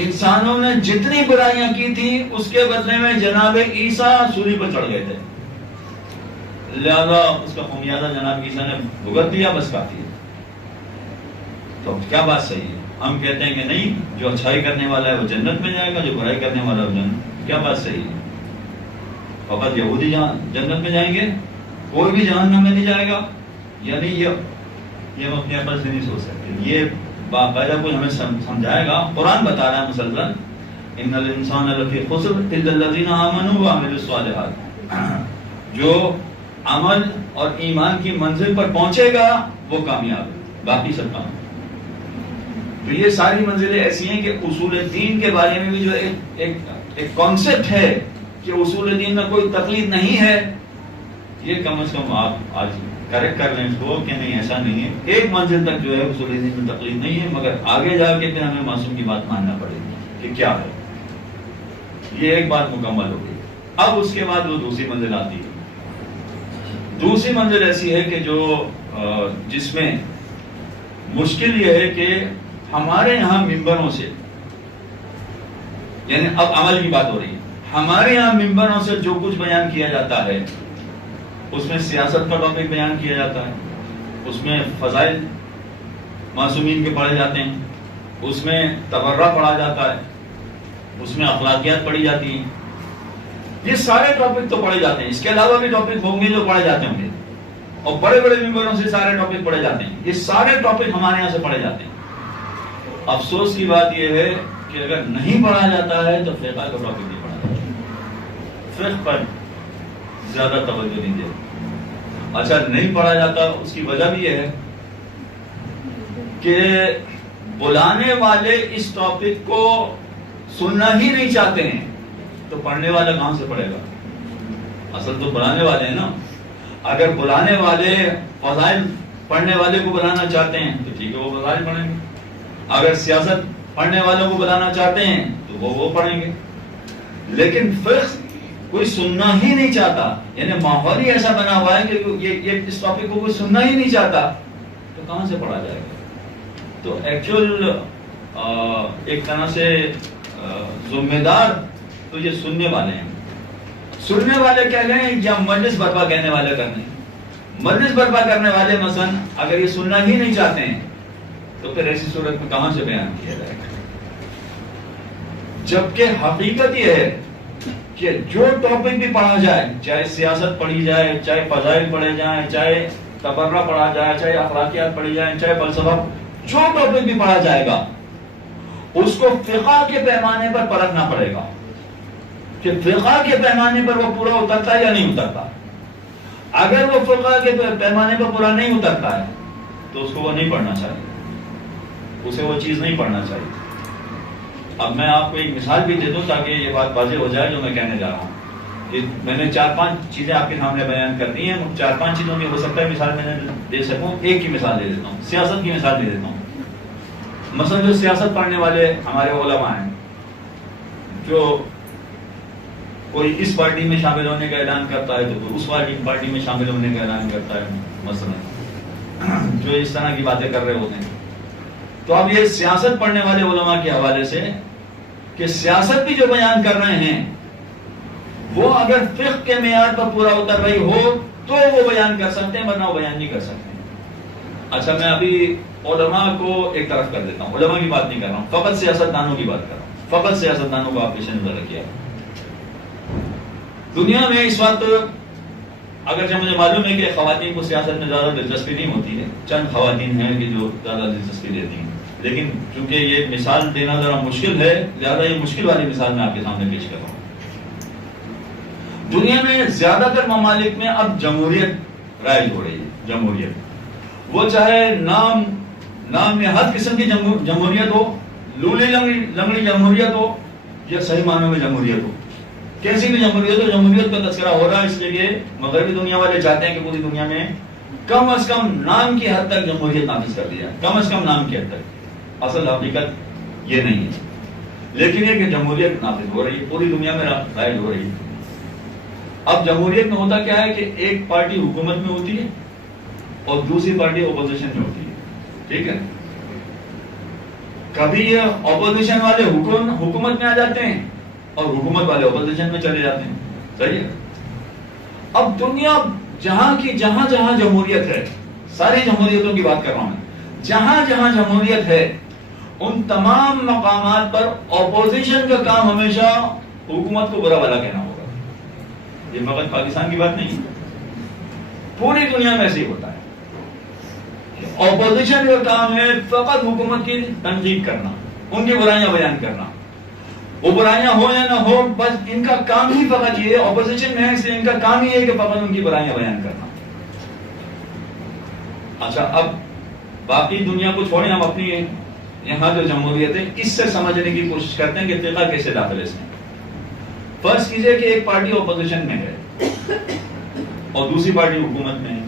انسانوں نے جتنی برائیاں کی تھی اس کے بدلے میں جناب عیسیٰ سولی پر چڑھ گئے تھے, لہذا اس کا خمیازہ جناب عیسیٰ نے بھگت دیا, بس کافی ہے. تو کیا بات صحیح ہے؟ ہم کہتے ہیں کہ نہیں, جو اچھائی کرنے والا ہے وہ جنت میں جائے گا, جو برائی کرنے والا ہے وہ جنت. کیا بات صحیح ہے؟ فقط یہودی جنت میں جائیں گے, کوئی بھی جہنم میں نہیں جائے گا, یعنی یہ ہم اپنے عقل سے نہیں سوچ سکتے. یہ باقاعدہ کوئی ہمیں سمجھائے گا. قرآن بتا رہا ہے مسلسل ان الانسان لفی خسر الا الذین آمنوا وعملوا الصالحات, جو عمل اور ایمان کی منزل پر پہنچے گا وہ کامیاب ہے, باقی سب کام. تو یہ ساری منزلیں ایسی ہیں کہ اصول دین کے بارے میں بھی جو ایک کانسیپٹ ہے کہ اصول دین میں کوئی تقلید نہیں ہے, یہ کم از کم آپ آج کریکٹ کر لیں اس کو کہ نہیں ایسا نہیں ہے. ایک منزل تک جو ہے اصول دین میں تقلید نہیں ہے, مگر آگے جا کے پھر ہمیں معصوم کی بات ماننا پڑے گی کہ کیا ہے. یہ ایک بات مکمل ہو گئی. اب اس کے بعد وہ دوسری منزل آتی ہے. دوسری منزل ایسی ہے کہ جو جس میں مشکل یہ ہے کہ ہمارے یہاں ممبروں سے, یعنی اب عمل کی بات ہو رہی ہے, ہمارے یہاں ممبروں سے جو کچھ بیان کیا جاتا ہے اس میں سیاست کا ٹاپک بیان کیا جاتا ہے, اس میں فضائل معصومین کے پڑھے جاتے ہیں, اس میں تبرہ پڑھا جاتا ہے, اس میں اخلاقیات پڑھی جاتی ہیں. یہ سارے ٹاپک تو پڑھے جاتے ہیں, اس کے علاوہ بھی ٹاپک ہوں گے جو پڑھے جاتے ہوں گے, اور بڑے بڑے ممبروں سے سارے ٹاپک پڑھے جاتے ہیں. یہ سارے ٹاپک ہمارے یہاں سے پڑھے جاتے ہیں. افسوس کی بات یہ ہے کہ اگر نہیں پڑھا جاتا ہے تو فقہ کا ٹاپک نہیں پڑھا جاتا, فقہ پر زیادہ توجہ نہیں دیتے. اچھا, نہیں پڑھا جاتا اس کی وجہ بھی یہ ہے کہ بلانے والے اس ٹاپک کو سننا ہی نہیں چاہتے ہیں, تو پڑھنے والا کہاں سے پڑھے گا؟ اصل تو بلانے والے ہیں نا. اگر بلانے والے فضائل پڑھنے والے کو بلانا چاہتے ہیں تو ٹھیک ہے, وہ فضائل پڑھیں گے. اگر سیاست پڑھنے والوں کو بلانا چاہتے ہیں تو وہ پڑھیں گے. لیکن فقہ کوئی سننا ہی نہیں چاہتا، یعنی ماحول ہی ایسا بنا ہوا ہے کہ یہ اس ٹاپک کو کوئی سننا ہی نہیں چاہتا، تو کہاں سے پڑھا جائے گا؟ تو ایکچوئل ایک طرح سے ذمہ دار تو یہ سننے والے ہیں. سننے والے کہہ لیں یا مجلس برپا کہنے والے کرنے. مجلس برپا کرنے والے مثلا اگر یہ سننا ہی نہیں چاہتے ہیں تو پھر ایسی صورت میں کہاں سے بیان کیا جائے گا؟ جبکہ حقیقت یہ ہے کہ جو ٹاپک بھی پڑھا جائے، چاہے سیاست پڑھی جائے، چاہے فضائل پڑھے جائیں، چاہے تبرہ پڑھا جائے، چاہے اخلاقیات پڑھی جائیں، چاہے فلسفہ، جو ٹاپک بھی پڑھا جائے گا اس کو فقہ کے پیمانے پر پرکھنا پڑے گا کہ فقہ کے پیمانے پر وہ پورا اترتا ہے یا نہیں اترتا. اگر وہ فقہ کے پیمانے پر پورا نہیں اترتا ہے تو اس کو وہ نہیں پڑھنا چاہیے، اسے وہ چیز نہیں پڑھنا چاہیے. اب میں آپ کو ایک مثال بھی دے دوں تاکہ یہ بات واضح ہو جائے جو میں کہنے جا رہا ہوں. میں نے 4-5 چیزیں آپ کے سامنے بیان کر دی ہیں، 4-5 چیزوں کی ہو سکتا ہے مثال میں نے دے سکوں. ایک کی مثال دے دیتا ہوں، سیاست کی مثال دے دیتا ہوں. مثلا جو سیاست پڑھنے والے ہمارے علماء ہیں، جو کوئی اس پارٹی میں شامل ہونے کا اعلان کرتا ہے تو کوئی اس پارٹی میں شامل ہونے کا اعلان کرتا ہے، مثلا جو اس طرح کی باتیں کر رہے ہوتے ہیں. تو اب یہ سیاست پڑھنے والے علماء کے حوالے سے کہ سیاست بھی جو بیان کر رہے ہیں وہ اگر فقہ کے معیار پر پورا اتر رہی ہو تو وہ بیان کر سکتے ہیں، ورنہ وہ بیان نہیں کر سکتے. اچھا میں ابھی علماء کو ایک طرف کر دیتا ہوں، علماء کی بات نہیں کر رہا ہوں، فقط سیاست دانوں کی بات کر رہا ہوں. فقط سیاست دانوں کو آپ پیش نظر رکھیے. دنیا میں اس وقت اگرچہ مجھے معلوم ہے کہ خواتین کو سیاست میں زیادہ دلچسپی نہیں ہوتی ہے، چند خواتین ہیں کہ جو زیادہ دلچسپی دیتی ہیں، لیکن چونکہ یہ مثال دینا ذرا مشکل ہے لہذا یہ مشکل والی مثال میں آپ کے سامنے پیش کر رہا ہوں. دنیا میں زیادہ تر ممالک میں اب جمہوریت رائج ہو رہی ہے. جمہوریت وہ چاہے نام میں ہر قسم کی جمہوریت ہو، لولی لنگڑی جمہوریت ہو یا صحیح معنوں میں جمہوریت ہو، کیسی بھی جمہوریت ہو، جمہوریت کا تذکرہ ہو رہا ہے. اس لیے مغربی دنیا والے چاہتے ہیں کہ پوری دنیا میں کم از کم نام کی حد تک جمہوریت نافذ کر دی جائے، کم از کم نام کی حد تک. اصل حقیقت یہ نہیں ہے، لیکن یہ کہ جمہوریت نافذ ہو رہی ہے، پوری دنیا میں رائج ہو رہی ہے. اب جمہوریت میں ہوتا کیا ہے کہ ایک پارٹی حکومت میں ہوتی ہے اور دوسری پارٹی اپوزیشن میں ہوتی ہے. ٹھیک ہے، کبھی یہ اپوزیشن والے حکومت میں آ جاتے ہیں اور حکومت والے اپوزیشن میں چلے جاتے ہیں. صحیح ہے. اب دنیا جہاں جمہوریت ہے، ساری جمہوریتوں کی بات کر رہا ہوں میں، جہاں جمہوریت ہے ان تمام مقامات پر اپوزیشن کا کام ہمیشہ حکومت کو برا بھلا کہنا ہوگا. یہ فقط پاکستان کی بات نہیں، پوری دنیا میں ایسے ہی ہوتا ہے. اپوزیشن کا کام ہے فقط حکومت کی تنقید کرنا، ان کی برائیاں بیان کرنا. وہ برائیاں ہو یا نہ ہو، بس ان کا کام ہی فقط یہ ہے. اپوزیشن میں ہے اس لیے ان کا کام ہی ہے کہ فقط ان کی برائیاں بیان کرنا. اچھا اب باقی دنیا کو چھوڑیں، ہم اپنی یہاں جو جمہوریت ہے اس سے سمجھنے کی کوشش کرتے ہیں کہ فقہ کیسے داخل ہے اس میں. فرض کیجئے کہ ایک پارٹی اپوزیشن میں ہے اور دوسری پارٹی حکومت میں ہے.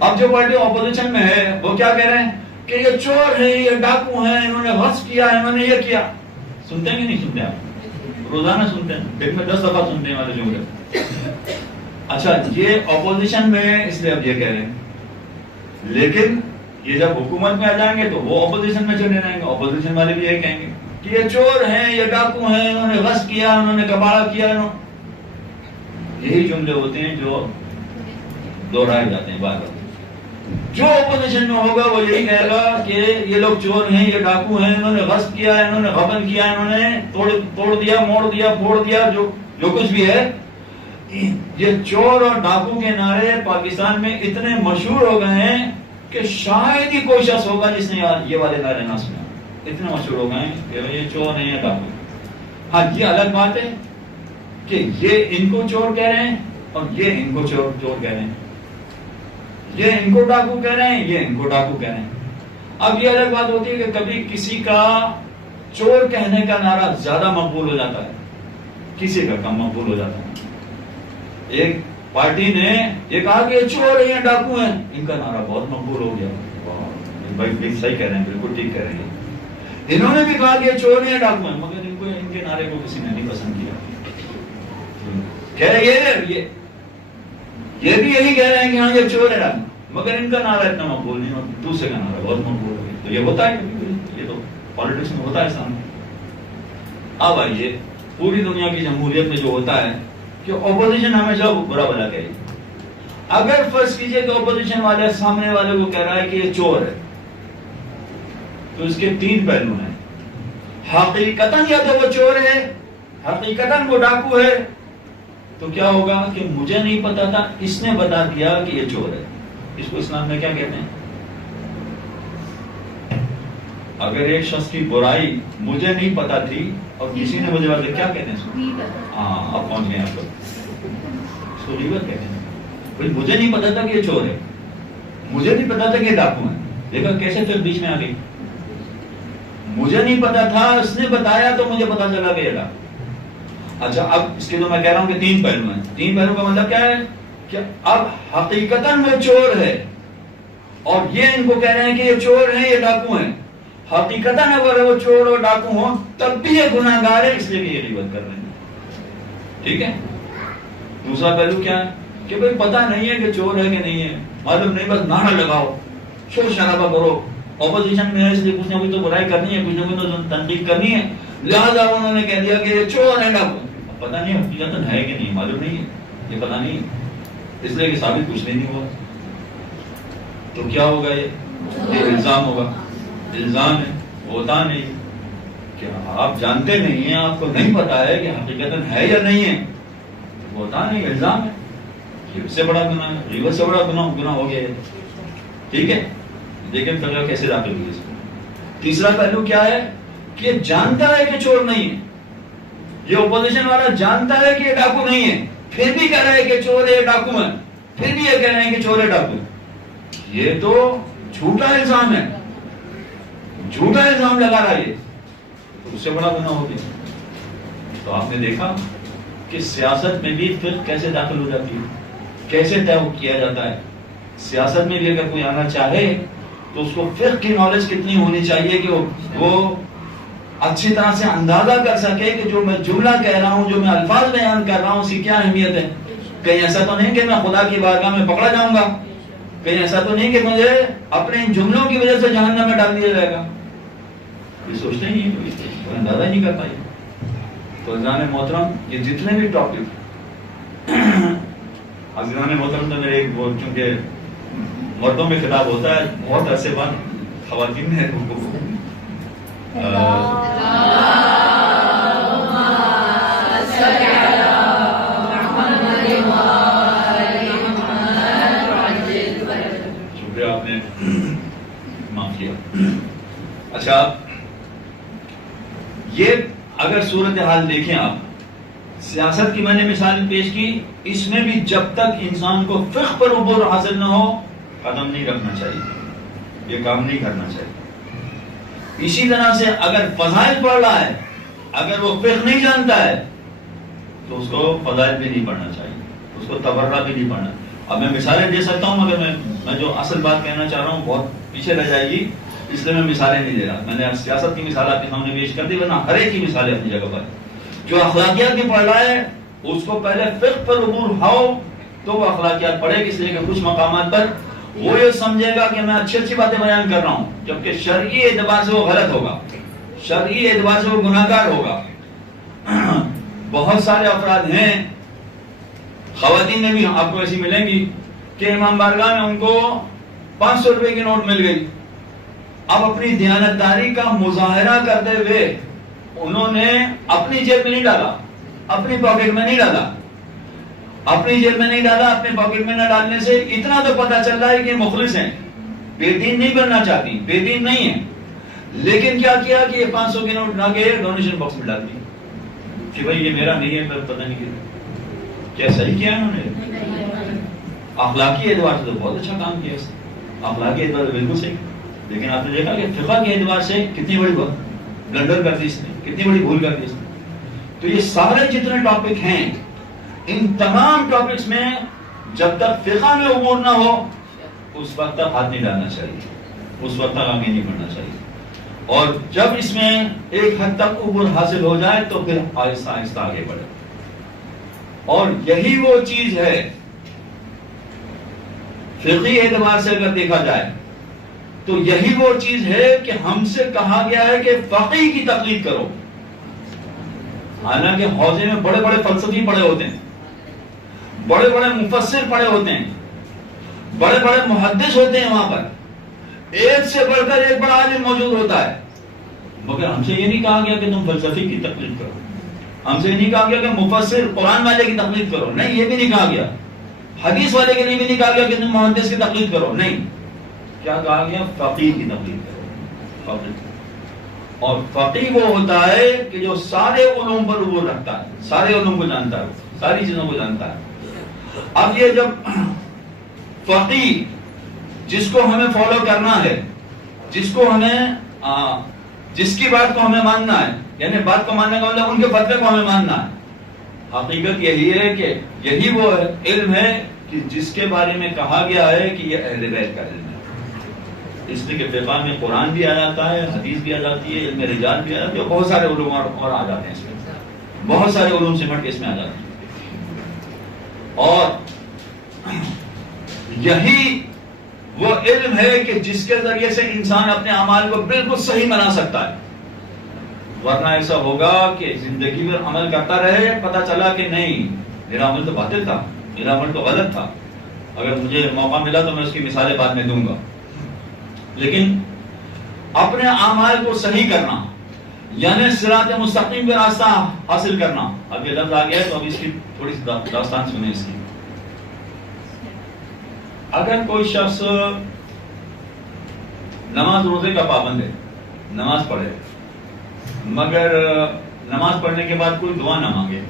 اب جو پارٹی اپوزیشن میں ہے وہ کیا کہہ رہے ہیں کہ یہ چور ہیں، یہ ڈاکو ہیں، انہوں نے غصب کیا، انہوں نے یہ کیا. سنتے ہیں کہ نہیں سنتے؟ آپ روزانہ سنتے ہیں، دن میں 10 دفعہ سنتے ہیں والے جملے. اچھا یہ اپوزیشن میں ہے اس لیے اب یہ کہہ رہے ہیں، لیکن یہ جب حکومت میں آ جائیں گے تو وہ اپوزیشن میں چلے جائیں گے. اپوزیشن والے بھی یہ کہیں گے کہ یہ چور ہیں، یہ ڈاکو ہیں، انہوں نے غصب کیا، انہوں نے کباڑہ کیا. یہی جملے ہوتے ہیں جو دہرائے جاتے ہیں بار بار. جو اپوزیشن میں ہوگا وہ یہی کہے گا کہ یہ لوگ چور ہیں، یہ ڈاکو ہیں، انہوں نے غصب کیا ہے، انہوں نے غبن کیا، انہوں نے توڑ دیا، موڑ دیا، پھوڑ دیا، جو کچھ بھی ہے. یہ چور اور ڈاکو کے نعرے پاکستان میں اتنے مشہور ہو گئے ہیں کہ شاید ہی کوئی شخص ہوگا جس نے یہ والے نعرے نہ سنا. اتنے مشہور ہو گئے ہیں کہ یہ چور ہیں، یہ ڈاکو. ہاں یہ الگ بات ہے کہ یہ ان کو چور کہہ رہے ہیں اور یہ ان کو چور کہہ رہے ہیں، یہ ان کو ڈاکو کہہ رہے ہیں، یہ ان کو ڈاکو کہہ رہے ہیں. اب یہ الگ بات ہوتی ہے کہ کبھی کسی کا چور کہنے کا نعرہ زیادہ مقبول ہو جاتا ہے، کسی کا کم مقبول ہو جاتا ہے. ایک پارٹی نے یہ کہا کہ یہ چور ہیں، یہ ڈاکو ہیں، ان کا نعرہ بہت مقبول ہو گیا. بھائی صحیح کہہ رہے ہیں، بالکل ٹھیک کہہ رہے ہیں. انہوں نے بھی کہا کہ یہ چور ہیں، ڈاکو ہیں، مگر ان کے نعرے کو کسی نے نہیں پسند کیا. کہہ رہے یہ بھی یہی کہہ رہے ہیں کہ ہاں یہ چور ہے، مگر ان کا نعرہ اتنا مقبول نہیں اور دوسرے کا نعرہ بہت مقبول ہے. تو یہ ہوتا ہے کبھی، یہ تو پالیٹکس میں ہوتا ہے سامنے. اب آئیے پوری دنیا کی جمہوریت میں جو ہوتا ہے کہ اپوزیشن ہمیشہ برا بھلا کہے. اگر فرض کیجئے کہ اپوزیشن والے سامنے والے کو کہہ رہا ہے کہ یہ چور ہے، تو اس کے 3 پہلو ہیں. حقیقتاً یا تو وہ چور ہے، حقیقتاً وہ ڈاکو ہے، تو کیا ہوگا کہ مجھے نہیں پتا تھا، اس نے بتا دیا کہ یہ چور ہے. اس کو اسلام میں کیا کہتے ہیں؟ اگر ایک شخص کی برائی مجھے نہیں پتا تھی اور کسی نے مجھے بتا، کیا کہتے ہیں؟ ہاں اب پہنچ گئے آپ لوگ. اس کو غیبت کہتے ہیں. بھائی مجھے نہیں پتا تھا کہ یہ چور ہے، مجھے نہیں پتا تھا کہ یہ ڈاکو ہے. دیکھا کیسے پھر بیچ میں آ گئی. مجھے نہیں پتا تھا، اس نے بتایا تو مجھے پتا چلا کہ یہ ڈاکو. اچھا اب اس کے تو میں کہہ رہا ہوں کہ 3 پہلو ہیں. 3 پہلو کا مطلب کیا ہے کہ اب حقیقتاً وہ چور ہے اور یہ ان کو کہہ رہے ہیں کہ یہ چور ہیں، یہ ڈاکو ہیں. حقیقتاً اگر وہ چور اور ڈاکو ہوں تب بھی یہ گناہ گار ہے، اس لیے کہ یہ غیبت کر رہے ہیں. ٹھیک ہے. دوسرا پہلو کیا ہے کہ بھئی پتہ نہیں ہے کہ چور ہے کہ نہیں ہے، معلوم نہیں، بس نعرہ لگاؤ، شور شرابہ کرو. اپوزیشن میں ہے اس لیے کچھ نہ کچھ تو برائی کرنی ہے، کچھ نہ کچھ تو تنقید کرنی ہے، لہٰذا انہوں نے کہہ دیا کہ یہ چور ہے ڈاکو. پتہ نہیں حقیقتاً ہے کہ نہیں، معلوم نہیں ہے، یہ پتہ نہیں، اس لیے کہ ثابت کچھ نہیں ہوا. تو کیا ہوگا؟ یہ الزام ہوگا. الزام ہے، ہوتا نہیں کہ آپ جانتے نہیں ہیں، آپ کو نہیں پتا ہے کہ حقیقتاً ہے یا نہیں ہے، ہوتا نہیں، الزام ہے. یہ اس سے بڑا گناہ ہے، غیبت سے بڑا گناہ ہو گیا ہے. ٹھیک ہے. لیکن پھر کیسے داخل ہوئی اس میں؟ تیسرا پہلو کیا ہے کہ جانتا ہے کہ چور نہیں ہے. یہ اپوزیشن والا جانتا ہے کہ یہ ڈاکو نہیں ہے، پھر بھی کہہ رہا ہے کہ چور ہے، ڈاکو ہے، پھر بھی یہ کہہ رہے ہیں کہ چور ہے، ڈاکو ہے. یہ تو جھوٹا الزام ہے، جھوٹا الزام لگا رہا ہے. اس سے بڑا گناہ ہو گیا. تو آپ نے دیکھا کہ سیاست میں بھی فقہ کیسے داخل ہو جاتی ہے، کیسے طے کیا جاتا ہے. سیاست میں بھی اگر کوئی آنا چاہے تو اس کو فقہ کی نالج کتنی ہونی چاہیے کہ وہ اچھی طرح سے اندازہ کر سکے کہ جو میں جملہ کہہ رہا ہوں، جو میں الفاظ بیان کر رہا ہوں، اس کی کیا اہمیت ہے. کہیں ایسا تو نہیں کہ میں خدا کی بارگاہ میں پکڑا جاؤں گا، کہیں ایسا تو نہیں کہ مجھے اپنے ان جملوں کی وجہ سے جہنم میں ڈال دیا جائے گا. یہ سوچتے ہی نہیں، کوئی اندازہ نہیں کرتا. تو عزیزان محترم، یہ جتنے بھی ٹاپک، عزیزان محترم تو میرے ایک چونکہ مردوں میں خطاب ہوتا ہے، بہت عرصے بعد خواتین نے شکریہ، آپ نے معاف کیا. اچھا یہ اگر صورتحال دیکھیں آپ، سیاست کی میں نے مثال پیش کی، اس میں بھی جب تک انسان کو فقہ پر عبور حاصل نہ ہو قدم نہیں رکھنا چاہیے، یہ کام نہیں کرنا چاہیے. اسی طرح سے اگر فضائل پڑھ رہا ہے، اگر وہ فقہ نہیں جانتا ہے تو اس کو فضائل بھی نہیں پڑھنا چاہیے، اس کو تبرہ بھی نہیں پڑھنا. اب میں مثالیں دے سکتا ہوں مگر میں جو اصل بات کہنا چاہ رہا ہوں بہت پیچھے رہ جائے گی، اس لیے میں مثالیں نہیں دے رہا. میں نے سیاست کی مثال آپ کے سامنے پیش کر دی، ورنہ ہر ایک کی مثالیں اپنی جگہ پر. جو اخلاقیات کی پڑھ رہا ہے اس کو پہلے فقہ پر عبور ہو تو وہ اخلاقیات پڑھے، اس لیے کہ کچھ مقامات پر وہ یہ سمجھے گا کہ میں اچھی اچھی باتیں بیان کر رہا ہوں، جبکہ شرعی اعتبار سے وہ غلط ہوگا، شرعی اعتبار سے وہ گناہگار ہوگا. بہت سارے افراد ہیں، خواتین میں بھی آپ کو ایسی ملیں گی کہ امام بارگاہ میں ان کو 500 روپے کی نوٹ مل گئی. اب اپنی دیانتداری کا مظاہرہ کرتے ہوئے انہوں نے اپنی جیب میں نہیں ڈالا، اپنی پاکٹ میں نہیں ڈالا، اپنی جیب میں نہیں ڈالا، اپنے پاکٹ میں نہ ڈالنے سے اتنا تو پتا چل رہا ہے کہ مخلص ہیں، بے دین نہیں بننا چاہتی، بے دین نہیں ہے. لیکن کیا کیا کہ یہ 500 کی نوٹ لا کے ڈونیشن باکس میں ڈال دی کہ بھائی یہ میرا نہیں ہے، پر پتہ نہیں کیا صحیح کیا انہوں نے. اخلاقی اعتبار سے تو بہت اچھا کام کیا، اخلاقی اعتبار سے بالکل صحیح. لیکن آپ نے دیکھا کہ فقہ کے اعتبار سے کتنی بڑی بلنڈر کر دی اس نے، کتنی بڑی بھول کر دی اس نے. تو یہ سارے جتنے ٹاپک ہیں، ان تمام ٹاپکس میں جب تک فقہ میں امور نہ ہو اس وقت تک ہاتھ نہیں ڈالنا چاہیے، اس وقت تک آگے نہیں بڑھنا چاہیے. اور جب اس میں ایک حد تک عبور حاصل ہو جائے تو پھر آہستہ آہستہ آگے بڑھے. اور یہی وہ چیز ہے فقہی اعتبار سے اگر دیکھا جائے تو یہی وہ چیز ہے کہ ہم سے کہا گیا ہے کہ فقیہ کی تقلید کرو. حالانکہ حوزے میں بڑے بڑے فلسفی پڑے ہوتے ہیں, بڑے بڑے مفسر پڑے ہوتے ہیں, بڑے بڑے محدث ہوتے ہیں, وہاں پر ایک سے بڑھ کر ایک بڑا عالم موجود ہوتا ہے, مگر ہم سے یہ نہیں کہا گیا کہ تم فلسفی کی تقلید کرو, ہم سے یہ نہیں کہا گیا کہ مفسر قرآن والے کی تقلید کرو, نہیں یہ بھی نہیں کہا گیا. حدیث والے کے لیے بھی نہیں کہا گیا کہ تم محدث کی تقلید کرو, نہیں, کیا کہا گیا؟ فقیہ کی تقلید کرو. اور فقیہ وہ ہوتا ہے کہ جو سارے علوم پر عبور رکھتا ہے, سارے علوم کو جانتا ہے, ساری چیزوں کو جانتا ہے. اب یہ جب فقیہ جس کو ہمیں فالو کرنا ہے, جس کو ہمیں جس کی بات کو ہمیں ماننا ہے, یعنی بات کو ماننے کا مطلب ان کے فتوے کو ہمیں ماننا ہے. حقیقت یہی ہے کہ یہی وہ علم ہے کہ جس کے بارے میں کہا گیا ہے کہ یہ اہل بیت کا علم ہے. اس لیے کہ فقہ میں قرآن بھی آ جاتا ہے, حدیث بھی آ جاتی ہے, علم رجال بھی آ جاتی ہے, بہت سارے علوم اور آ جاتے ہیں اس میں, بہت سارے علوم سمٹ کے اس میں آ جاتے ہیں. اور یہی وہ علم ہے کہ جس کے ذریعے سے انسان اپنے اعمال کو بالکل صحیح بنا سکتا ہے. ورنہ ایسا ہوگا کہ زندگی میں عمل کرتا رہے, پتہ چلا کہ نہیں میرا عمل تو باطل تھا, میرا عمل تو غلط تھا. اگر مجھے موقع ملا تو میں اس کی مثالیں بعد میں دوں گا. لیکن اپنے اعمال کو صحیح کرنا یعنی صراط مستقیم پہ راستہ حاصل کرنا. اب یہ لفظ آ گیا ہے تو اب اس کی تھوڑی سی داستان سنیں اس کی. اگر کوئی شخص نماز روزے کا پابند ہے, نماز پڑھے, مگر نماز پڑھنے کے بعد کوئی دعا نہ مانگے,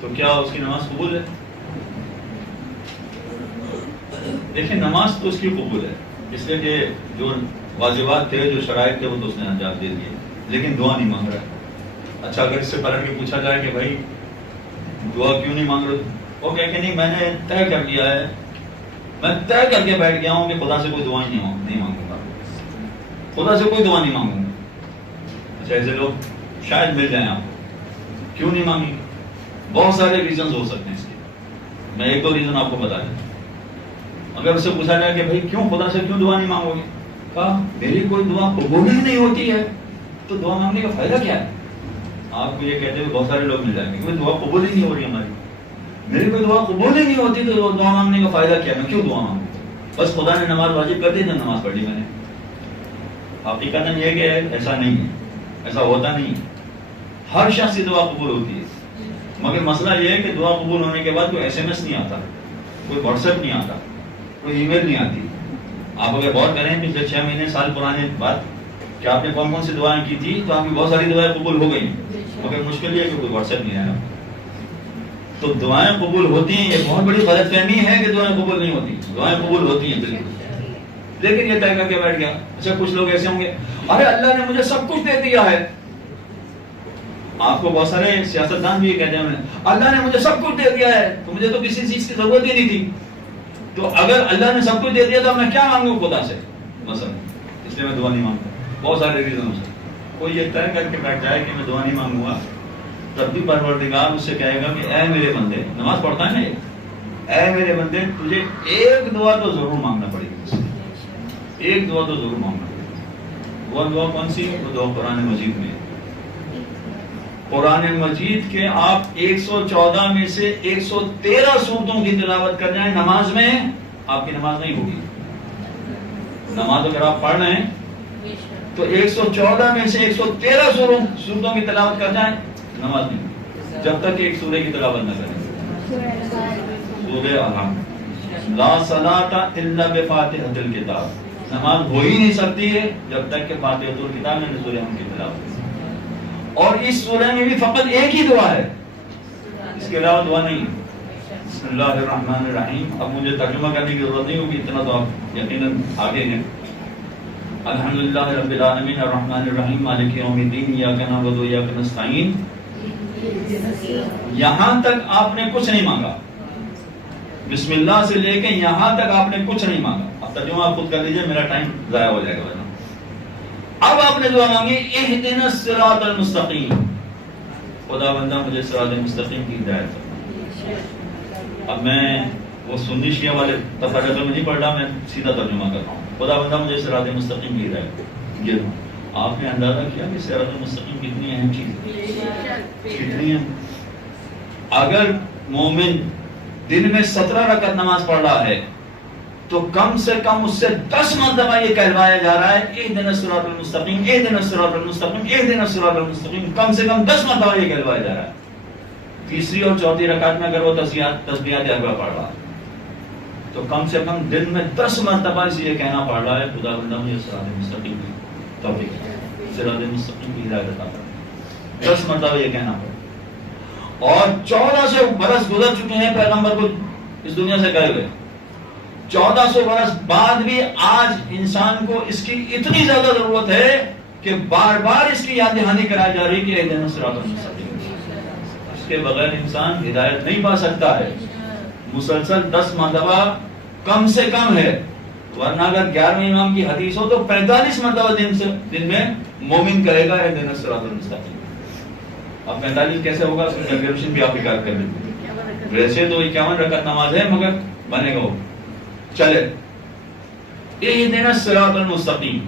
تو کیا اس کی نماز قبول ہے؟ دیکھیں نماز تو اس کی قبول ہے, اس لیے کہ جو واجبات تھے, جو شرائط تھے وہ تو اس نے انجام دے دیے, لیکن دعا نہیں مانگ رہا. اچھا اگر اس سے پلٹ کے پوچھا جائے کہ بھائی دعا کیوں نہیں مانگ رہے, وہ کہے کہ نہیں میں نے طے کر لیا ہے, میں طے کر کے بیٹھ گیا ہوں کہ خدا سے کوئی دعا نہیں مانگوں گا, خدا سے کوئی دعا نہیں مانگوں گا. اچھا ایسے لوگ شاید مل جائیں آپ کو, کیوں نہیں مانگیں گے؟ بہت سارے ریزنز ہو سکتے ہیں اس کے, میں ایک دو ریزن آپ کو بتا دوں. اگر اس سے پوچھا جائے کہ بھائی کیوں خدا سے کیوں دعا نہیں مانگو گے, کہا میری کوئی دعا قبول ہی نہیں ہوتی ہے, تو دعا مانگنے کا فائدہ کیا ہے؟ آپ کو یہ کہتے ہوئے بہت سارے لوگ مل جائیں گے کہ دعا قبول ہی نہیں ہو رہی ہماری, میری کوئی دعا قبول ہی نہیں ہوتی تو دعا مانگنے کا فائدہ کیا ہے, میں کیوں دعا مانگوں؟ بس خدا نے نماز واجب کر دی تو نماز پڑھ لی میں نے. حقیقت یہ کہ ایسا نہیں ہے, ایسا ہوتا نہیں. ہر شخص کی دعا قبول ہوتی ہے, مگر مسئلہ یہ ہے کہ دعا قبول ہونے کے بعد کوئی SMS نہیں آتا, کوئی واٹس ایپ نہیں آتا, کوئی ای میل نہیں آتی. آپ اگر غور کریں پچھلے 6 مہینے سال پرانے بات کہ آپ نے کون کون سی دعائیں کی تھی, تو آپ کی بہت ساری دعائیں قبول ہو گئی, مگر مشکل یہ ہے کہ کوئی واٹس ایپ نہیں آیا. تو دعائیں قبول ہوتی ہیں, یہ بہت بڑی غلط فہمی ہے کہ دعائیں قبول نہیں ہوتی. دعائیں قبول ہوتی ہیں بالکل, لیکن یہ طے کر کے بیٹھ گیا. اچھا کچھ لوگ ایسے ہوں گے ارے اللہ نے مجھے سب کچھ دے دیا ہے. آپ کو بہت سارے سیاستدان بھی یہ کہتے ہیں اللہ نے مجھے سب کچھ دے دیا ہے تو مجھے تو کسی چیز کی ضرورت ہی نہیں تھی, تو اگر اللہ نے سب کچھ دے دیا تو میں کیا مانگوں خدا سے مثلا, اس لیے میں دعا نہیں مانگتا. بہت سارے ریزن سے کوئی یہ طے کر کے بیٹھ جائے کہ میں دعا نہیں مانگوں گا, تب بھی پروردگار اس سے کہے گا کہ اے میرے بندے, نماز پڑھتا ہے نا یہ, اے میرے بندے تجھے ایک دعا تو ضرور مانگنا پڑے گی, ایک دعا تو ضرور مانگنا پڑے گی. وہ دعا کون سی؟ وہ دعا قرآن مجید میں. قرآن مجید کے آپ 114 میں سے 113 سورتوں کی تلاوت کر جائیں نماز میں, آپ کی نماز نہیں ہوگی. نماز اگر آپ پڑھ رہے ہیں تو 114 میں سے 113 سورتوں کی تلاوت کر جائیں, نماز نہیں, جب تک ایک سورہ کی تلاوت نہ کریں. سورہ الحمد لا صلاۃ الا بفاتحۃ الکتاب, نماز ہو ہی نہیں سکتی ہے جب تک کہ فاتحۃ الکتاب میں سورہ الحمد کی تلاوت. اور اس سورہ میں بھی فقط ایک ہی دعا ہے, اس کے علاوہ دعا نہیں. بسم اللہ الرحمن الرحیم, اب مجھے ترجمہ کرنے کی ضرورت نہیں ہوگی, اتنا تو آپ یقیناً آگے ہیں. الحمدللہ رب العالمین الرحمن الرحیم مالک یوم الدین ایاک نعبد و ایاک نستعین. یہاں تک آپ نے کچھ نہیں مانگا, بسم اللہ سے لے کے یہاں تک آپ نے کچھ نہیں مانگا. اب ترجمہ آپ خود کر لیجئے, میرا ٹائم ضائع ہو جائے گا. اب آپ نے دعا مانگی اہدنا الصراط المستقیم, خدا بندہ مجھے صراط مستقیم کی ہدایت. اب میں وہ سنی شیعہ والے تفرقے میں نہیں پڑھ رہا، میں سیدھا ترجمہ کر رہا ہوں. خدا بندہ مجھے صراط مستقیم کی ہدایت یہ. آپ نے اندازہ کیا کہ صراط مستقیم کتنی اہم چیز ہے؟ کتنی ہے؟ اگر مومن دن میں 17 رکعت نماز پڑھ رہا ہے تو کم سے کم اس سے 10 مرتبہ یہ کہلوایا جا رہا ہے اہدنا الصراط المستقیم، اہدنا الصراط المستقیم، اہدنا الصراط المستقیم. کم سے کم 10 مرتبہ یہ کہلوایا جا رہا ہے. تیسری اور چوتھی رکعت میں اگر وہ تسبیحات اربع پڑھ رہا ہے تو کم سے کم دن میں 10 مرتبہ اسے یہ کہنا پڑ رہا ہے خدا بندہ مجھے صراط مستقیم کی توفیق، صراط مستقیم کی ہدایت عطا فرما. 10 مرتبہ یہ کہنا پڑا. اور 1400 برس گزر چکے ہیں پیغمبر کو اس دنیا سے گئے ہوئے. 1400 برس بعد بھی آج انسان کو اس کی اتنی زیادہ ضرورت ہے کہ بار بار اس کی یاد دہانی کرائی جا رہی کہ اہدنا الصراط المستقیم. اس کے بغیر انسان ہدایت نہیں پا سکتا ہے. مسلسل 10 مرتبہ کم سے کم ہے، ورنہ اگر 11ویں امام کی حدیث ہو تو 45 مرتبہ دن میں مومن کرے گا اہدنا الصراط المستقیم. اب 45 کیسے ہوگا اس کی کیلکولیشن بھی آپ کر لیں. ویسے تو 51 رکعت نماز ہے مگر بنے گا وہ. چلے اہدنا الصراط المستقیم.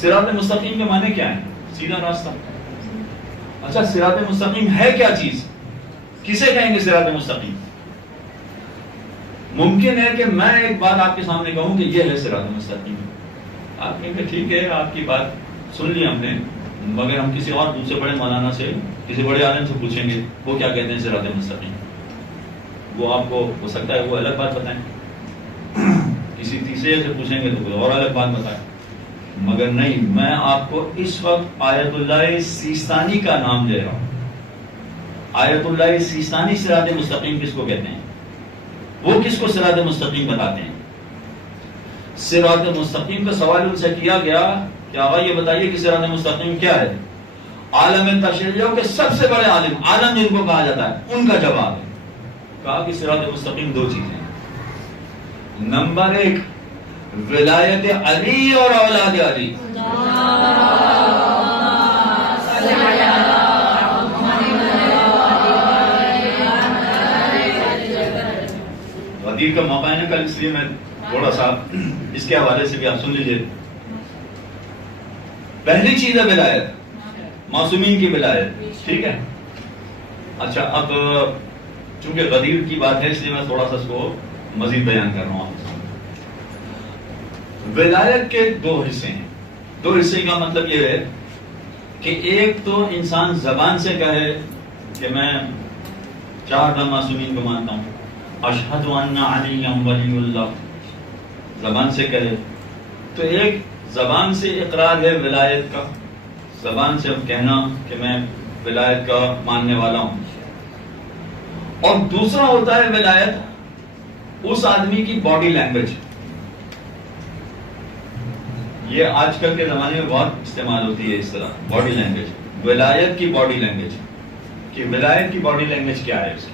صراط مستقیم کے معنی کیا ہے؟ سیدھا راستہ. اچھا صراط مستقیم ہے کیا چیز؟ کسے کہیں گے صراط مستقیم؟ ممکن ہے کہ میں ایک بات آپ کے سامنے کہوں کہ یہ ہے صراط مستقیم. آپ کہیں کہ ٹھیک ہے آپ کی بات سن لی ہم نے، مگر ہم کسی اور دوسرے بڑے مولانا سے، کسی بڑے عالم سے پوچھیں گے وہ کیا کہتے ہیں صراط مستقیم. وہ آپ کو ہو سکتا ہے وہ الگ بات بتائیں. کسی تیسرے سے پوچھیں گے تو کوئی اور الگ بات بتائیں. مگر نہیں، میں آپ کو اس وقت آیت اللہ سیستانی کا نام دے رہا ہوں. آیت اللہ سیستانی صراط مستقیم کس کو کہتے ہیں؟ وہ کس کو صراط مستقیم بتاتے ہیں؟ صراط مستقیم کا سوال ان سے کیا گیا کہ آقا یہ بتائیے کہ صراط مستقیم کیا ہے؟ عالم تشریع کے سب سے بڑے عالم، عالم جن کو کہا جاتا ہے، ان کا جواب ہے. کہا کہ صراط مستقیم 2 چیزیں ہیں. نمبر 1 ولایت علی اور اولاد علی. غدیر کا موقع ہے نا کل، اس لیے میں تھوڑا سا اس کے حوالے سے بھی آپ سن لیجیے. پہلی چیز ہے ولایت، معصومین کی ولایت. ٹھیک ہے. اچھا اب چونکہ غدیر کی بات ہے اس لیے میں تھوڑا سا اس کو مزید بیان کر رہا ہوں آپ کے سامنے. ولایت کے 2 حصے ہیں. 2 حصے کا مطلب یہ ہے کہ ایک تو انسان زبان سے کہے کہ میں 4 معصومین کو مانتا ہوں، اشہد ان علی ولی اللہ، زبان سے کہے. تو ایک زبان سے اقرار ہے ولایت کا، زبان سے کہنا کہ میں ولایت کا ماننے والا ہوں. اور دوسرا ہوتا ہے ولایت اس آدمی کی باڈی لینگویج. یہ آج کل کے زمانے میں بہت استعمال ہوتی ہے اس طرح باڈی لینگویج. ولایت کی باڈی لینگویج، کہ ولایت کی باڈی لینگویج کیا ہے اس کی.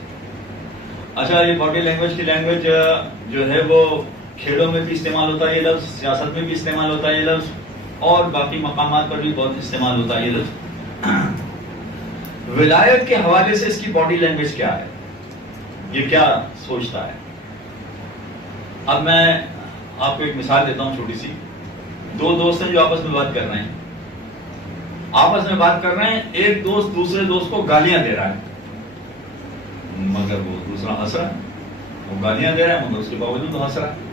اچھا یہ باڈی لینگویج کی لینگویج جو ہے وہ کھیلوں میں بھی استعمال ہوتا ہے یہ لفظ، سیاست میں بھی استعمال ہوتا ہے یہ لفظ، اور باقی مقامات پر بھی بہت استعمال ہوتا ہے یہ لفظ. ولایت کے حوالے سے اس کی باڈی لینگویج کیا ہے، یہ کیا سوچتا ہے. اب میں آپ کو ایک مثال دیتا ہوں چھوٹی سی. 2 دوست ہیں جو آپس میں بات کر رہے ہیں. آپس میں بات کر رہے ہیں، ایک دوست دوسرے دوست کو گالیاں دے رہا ہے مگر وہ دوسرا ہنس رہا ہے. وہ گالیاں دے رہا ہے مگر اس کے باوجود تو ہنس رہا ہے.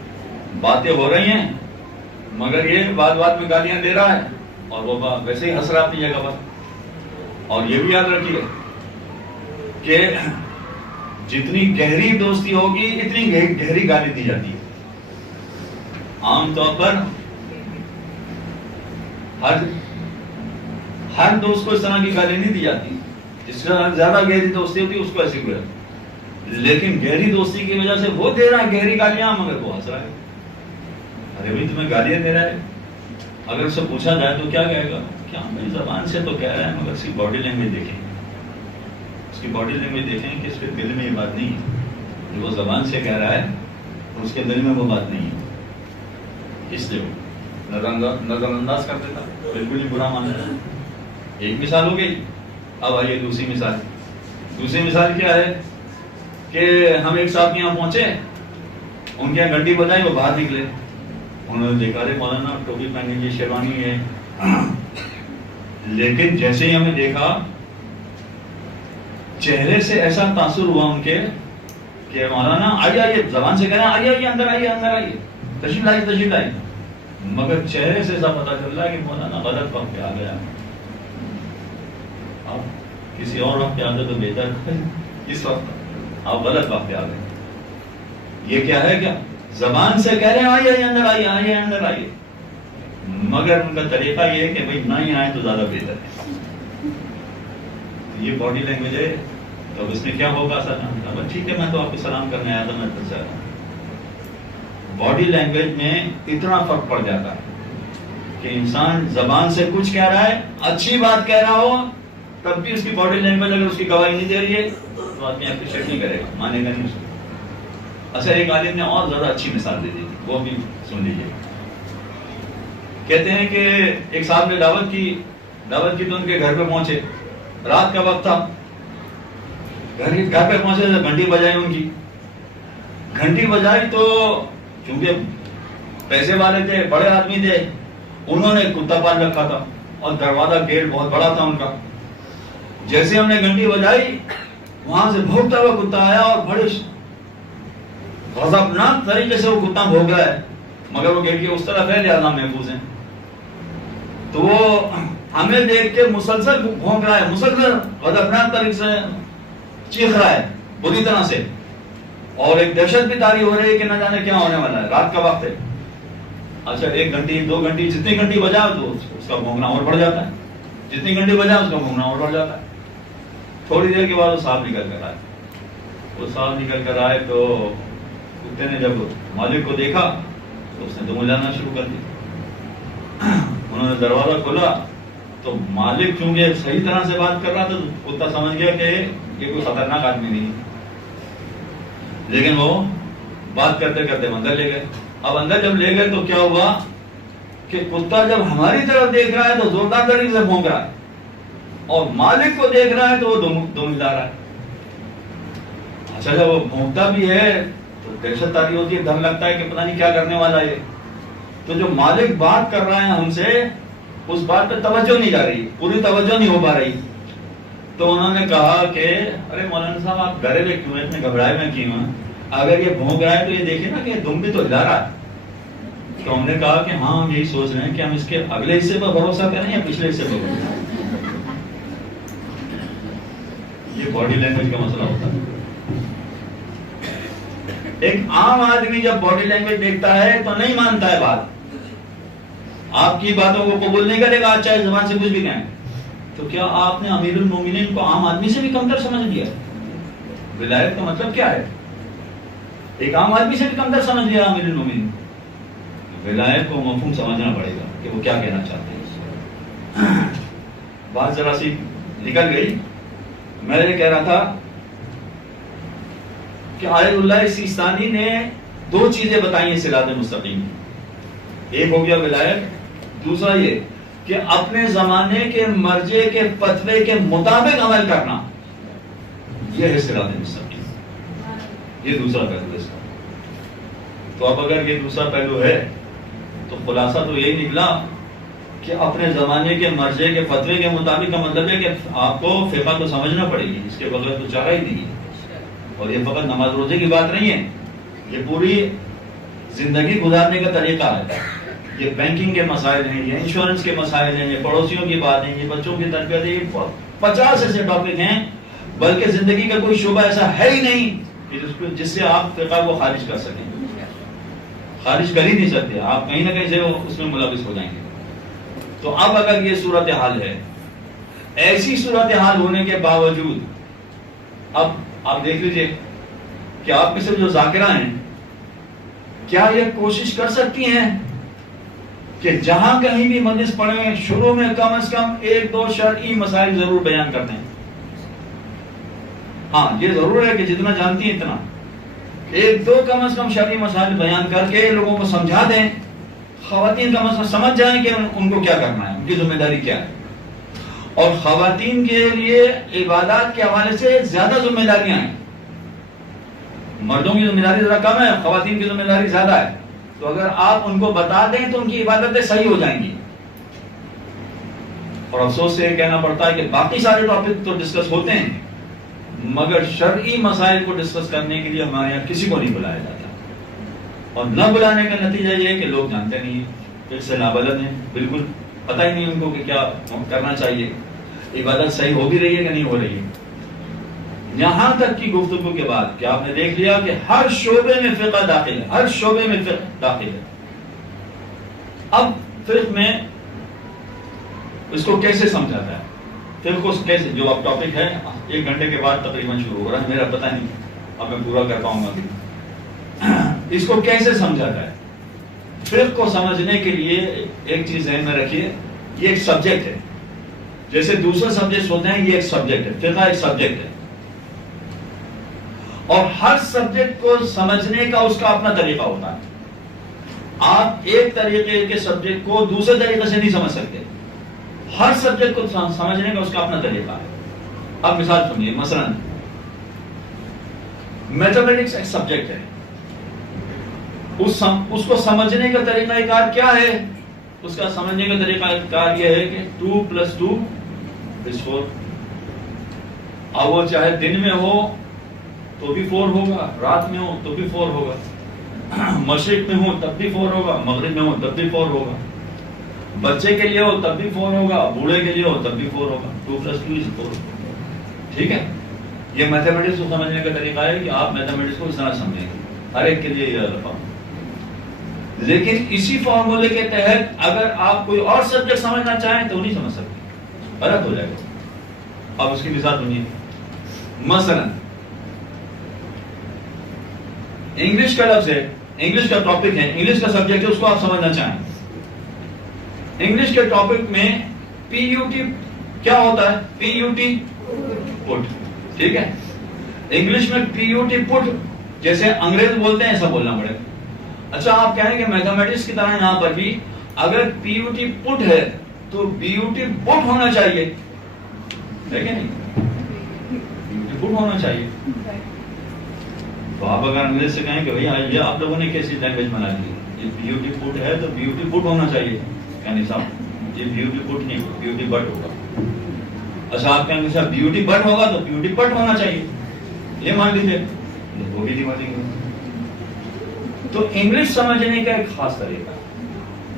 باتیں ہو رہی ہیں مگر یہ بات بات میں گالیاں دے رہا ہے اور وہ ویسے ہی ہنس رہا اپنی جگہ پر. اور یہ بھی یاد رکھیے کہ جتنی گہری دوستی ہوگی اتنی گہری گالی دی جاتی ہے. عام طور پر ہر دوست کو اس طرح کی گالی نہیں دی جاتی. جس سے زیادہ گہری دوستی ہوتی ہے اس کو ایسی کوئی، لیکن گہری دوستی کی وجہ سے وہ دے رہا ہے گہری گالیاں مگر وہ ہنس رہا ہے. ارے بھائی تمہیں گالیاں دے رہا ہے. اگر اس سے پوچھا جائے تو کیا کہے گا؟ کیا میری زبان سے تو کہہ رہا ہے مگر اس کی باڈی لینگویج دیکھیں، اس کی باڈی لینگویج دیکھیں کہ اس کے دل میں یہ بات نہیں ہے. جو وہ زبان سے کہہ رہا ہے اور اس کے دل میں وہ بات نہیں ہے. اس لیے نظر انداز کر دیتا، بالکل ہی برا مان رہا ہے. ایک مثال ہو گئی. اب آئیے دوسری مثال. دوسری مثال کیا ہے کہ ہم ایک صاحب کے یہاں پہنچے، ان کے یہاں گھنٹی بجائی، وہ باہر نکلے، انہوں نے دیکھا رہے مولانا ٹوپی پہنی ہے، شیروانی ہے، لیکن جیسے ہی ہمیں دیکھا چہرے سے ایسا تاثر ہوا ان کے کہ مولانا آئیے آئیے، زبان سے کہہ رہے ہیں آئیے آئیے، اندر آئیے اندر آئیے، تشریف لائیے تشریف لائیے، مگر چہرے سے ایسا پتا چل رہا ہے کہ مولانا غلط وقت پہ آ گیا، آپ کسی اور وقت پہ آتے تو بہتر، اس وقت آپ غلط وقت پہ آ گئے۔ یہ کیا ہے؟ کیا زبان سے کہہ رہے ہیں آئیے آئیے اندر آئیے آئیے اندر آئیے، مگر ان کا طریقہ یہ ہے کہ بھائی نہ ہی آئے تو زیادہ بہتر ہے۔ یہ باڈی لینگویج ہے، تو اس میں کیا ہوگا اثر؟ ٹھیک ہے میں تو آپ کو سلام کرنے آیا تھا، میں تو چاہ رہا ہوں۔ باڈی لینگویج میں اتنا فرق پڑ جاتا ہے کہ انسان زبان سے کچھ کہہ رہا ہے، اچھی بات کہہ رہا ہو، تب بھی اس کی باڈی لینگویج اگر اس کی گواہی نہیں دے رہی ہے تو آدمی اپریشیٹ نہیں کرے گا، مانے گا نہیں اس کو۔ اچھا ایک عالم نے اور زیادہ اچھی مثال دے دی تھی، وہ بھی سن لیجیے۔ کہتے ہیں کہ ایک صاحب نے دعوت کی تو ان کے گھر پہ پہنچے، رات کا وقت تھا، گھر پہ پہنچے تو گھنٹی بجائی، ان کی گھنٹی بجائی تو چونکہ پیسے والے تھے، بڑے آدمی تھے، انہوں نے کتا پال رکھا تھا اور دروازہ گیٹ بہت بڑا تھا ان کا۔ جیسے ہم نے گھنٹی بجائی وہاں سے بھونکتا ہوا کتا آیا اور بڑے غضبناک طریقے سے وہ کتا بھونک رہا ہے، مگر وہ گیٹ کے اس طرف ہے لہذا محفوظ ہیں، تو وہ ہمیں دیکھ کے مسلسل بھونک رہا ہے، مسلسل غضبناک طریقے سے چیخ رہا ہے بری طرح سے، اور ایک دہشت بھی طاری ہو رہی ہے کہ نہ جانے کیا ہونے والا ہے، رات کا وقت ہے۔ اچھا ایک گھنٹی 2 گھنٹی جتنی گھنٹی بجا تو اس کا بھونکنا اور بڑھ جاتا ہے، جتنی گھنٹی بجا اس کا بھونکنا اور بڑھ جاتا ہے۔ تھوڑی دیر کے بعد وہ صاحب نکل کر آئے تو کتے نے جب مالک کو دیکھا تو اس نے دم جانا شروع کر دیا۔ انہوں نے دروازہ کھولا تو مالک چونکہ صحیح طرح سے بات کر رہا تھا تو کتا سمجھ گیا کہ یہ کوئی خطرناک آدمی نہیں، لیکن وہ بات کرتے کرتے اندر لے گئے۔ اب اندر جب لے گئے تو کیا ہوا کہ کتا جب ہماری طرف دیکھ رہا ہے تو زوردار طریقے سے بھونک رہا ہے، اور مالک کو دیکھ رہا ہے تو وہ دم ہلا رہا ہے۔ اچھا جب وہ بھونکتا بھی ہے تو دہشت طاری ہوتی ہے، ڈر لگتا ہے کہ پتہ نہیں کیا کرنے والا ہے، تو جو مالک بات کر رہا ہے ہم سے اس بات پہ توجہ نہیں جا رہی، پوری توجہ نہیں ہو پا رہی، تو انہوں نے کہا کہ ارے مولانا صاحب آپ ڈرے ہوئے کیوں ہیں، اتنے گھبرائے ہوئے کیوں ہیں، اگر یہ بھونک رہا ہے تو یہ دیکھیں نا کہ دم بھی تو ہلا رہا ہے۔ تو ہم نے کہا کہ ہاں ہم یہی سوچ رہے ہیں کہ ہم اس کے اگلے حصے پر بھروسہ کریں یا پچھلے حصے پر بھروسہ کریں۔ یہ باڈی لینگویج کا مسئلہ ہوتا ہے۔ ایک عام آدمی جب باڈی لینگویج دیکھتا ہے تو نہیں مانتا ہے بات، آپ کی باتوں کو قبول نہیں کرے گا چاہے زبان سے کچھ بھی کہیں۔ تو کیا آپ نے امیر المومنین کو عام آدمی سے بھی کمتر سمجھ لیا؟ ولایت کا مطلب کیا ہے؟ ایک عام آدمی سے بھی کمتر سمجھ لیا امیر المومنین؟ ولایت کو مفہوم سمجھنا پڑے گا کہ وہ کیا کہنا چاہتے ہیں۔ بات ذرا سی نکل گئی، میں یہ کہہ رہا تھا کہ آیت اللہ سیستانی نے 2 چیزیں بتائی ہیں صراط مستقیم کی، ایک ہو گیا ولایت، دوسرا یہ کہ اپنے زمانے کے مرجع کے فتوے کے مطابق عمل کرنا، یہ ہے صراط مستقیم، یہ دوسرا پہلو ہے اس کا۔ تو اب اگر یہ دوسرا پہلو ہے تو خلاصہ تو یہی نکلا کہ اپنے زمانے کے مرجع کے فتوے کے مطابق کا مطلب ہے کہ آپ کو فقہ تو سمجھنا پڑے گی، اس کے بغیر تو چارہ ہی نہیں ہے۔ اور یہ فقط نماز روزے کی بات نہیں ہے، یہ پوری زندگی گزارنے کا طریقہ ہے، یہ بینکنگ کے مسائل ہیں، یہ انشورنس کے مسائل ہیں، یہ پڑوسیوں کی بات ہیں، یہ بچوں کی تربیت ہے، یہ 50 ایسے ٹاپک ہیں، بلکہ زندگی کا کوئی شعبہ ایسا ہے ہی نہیں کہ جس سے آپ فقہ کو خارج کر سکیں، خارج کر ہی نہیں سکتے، آپ کہیں نہ کہیں سے اس میں ملوث ہو جائیں گے۔ تو اب اگر یہ صورتحال ہے، ایسی صورتحال ہونے کے باوجود اب آپ دیکھ لیجئے کہ آپ میں سے جو ذاکرہ ہیں کیا یہ کوشش کر سکتی ہیں کہ جہاں کہیں بھی مجلس پڑھیں شروع میں کم از کم 1-2 شرعی مسائل ضرور بیان کرتے ہیں؟ ہاں یہ ضرور ہے کہ جتنا جانتی ہیں اتنا 1-2 کم از کم شرعی مسائل بیان کر کے لوگوں کو سمجھا دیں، خواتین کا مسئلہ سمجھ جائیں کہ ان کو کیا کرنا ہے، ان کی ذمہ داری کیا ہے۔ اور خواتین کے لیے عبادات کے حوالے سے زیادہ ذمہ داریاں ہیں. مردوں کی ذمہ داری ذرا کم ہے، خواتین کی ذمہ داری زیادہ ہے. تو اگر آپ ان کو بتا دیں تو ان کی عبادتیں صحیح ہو جائیں گی. اور افسوس سے یہ کہنا پڑتا ہے کہ باقی سارے ٹاپک تو ڈسکس ہوتے ہیں، مگر شرعی مسائل کو ڈسکس کرنے کے لیے ہمارے یہاں کسی کو نہیں بلایا جاتا. اور نہ بلانے کا نتیجہ یہ ہے کہ لوگ جانتے نہیں ہیں، پھر سے نابلد ہیں، بالکل پتہ ہی نہیں ان کو کہ کیا کرنا چاہیے، عبادت صحیح ہو بھی رہی ہے کہ نہیں ہو رہی ہے. یہاں تک کی گفتگو کے بعد کہ آپ نے دیکھ لیا کہ ہر شعبے میں فقہ داخل ہے، ہر شعبے میں فقہ داخل ہے. اب فقہ میں اس کو کیسے سمجھاتا ہے، فقہ کو کیسے، جو اب ٹاپک ہے 1 گھنٹے کے بعد تقریباً شروع ہو رہا ہے، میرا پتہ نہیں اب میں پورا کر پاؤں گا. اس کو کیسے سمجھاتا ہے؟ فقہ کو سمجھنے کے لیے ایک چیز ذہن میں رکھیے، یہ ایک سبجیکٹ ہے. جیسے دوسرے سبجیکٹ ہوتے ہیں، یہ ایک سبجیکٹ ہے، فقہ ایک سبجیکٹ ہے. اور ہر سبجیکٹ کو سمجھنے کا اس کا اپنا طریقہ ہوتا ہے. آپ ایک طریقے کے سبجیکٹ کو دوسرے طریقے سے نہیں سمجھ سکتے. ہر سبجیکٹ کو سمجھنے کا اس کا اپنا طریقہ ہے. اب مثال سنیے، مثلا میتھمیٹکس ایک سبجیکٹ ہے، اس کو سمجھنے کا طریقہ کار کیا ہے؟ اس کا سمجھنے کا طریقہ کار یہ ہے کہ 2 + 2 = 4. اب وہ چاہے دن میں ہو تو بھی 4 ہوگا، رات میں ہو تو بھی 4 ہوگا، مشرق میں ہو تب بھی 4 ہوگا، مغرب میں ہو تب بھی 4 ہوگا، بچے کے لیے ہو تب بھی 4 ہوگا، بوڑھے کے لیے ہو تب بھی 4 ہوگا. 2 + 2 = 4. ٹھیک ہے، یہ میتھمیٹکس کو سمجھنے کا طریقہ ہے کہ آپ میتھمیٹکس کو اس طرح سمجھیں گے، ہر ایک کے لیے یہ الفاظ. لیکن اسی فارمولے کے تحت اگر آپ کوئی اور سبجیکٹ سمجھنا چاہیں تو نہیں سمجھ سکتے، غلط ہو جائے گا. اب اس کی مثال سنیے، مثلا انگلش کا لفظ ہے، انگلش کا ٹاپک ہے، انگلش کا سبجیکٹ ہے، اس کو آپ سمجھنا چاہیں. انگلش کے ٹاپک میں PUT کیا ہوتا ہے؟ PUT پٹ. ٹھیک ہے، انگلش میں PUT پٹ جیسے انگریز بولتے ہیں ایسا بولنا پڑے. اچھا، آپ کہیں کہ میتھمیٹکس کی طرح یہاں پر بھی اگر PUT پٹ ہے تو BUT بٹ ہونا چاہیے، ہے کہ نہیں؟ PUT بٹ ہونا چاہیے. تو آپ اگر انگریز سے کہیں کہ بھیا یہ آپ لوگوں نے کیسی لینگویج بنا لی، یہ PUT پٹ ہے تو BUT بٹ ہونا چاہیے. یعنی صاحب یہ BUT پٹ نہیں، PUT بٹ ہوگا. اچھا، آپ کہیں گے صاحب BUT بٹ ہوگا تو PUT پٹ ہونا چاہیے، یہ مان لیجیے، وہ بھی نہیں مانیں گے. تو انگلش سمجھنے کا ایک خاص طریقہ،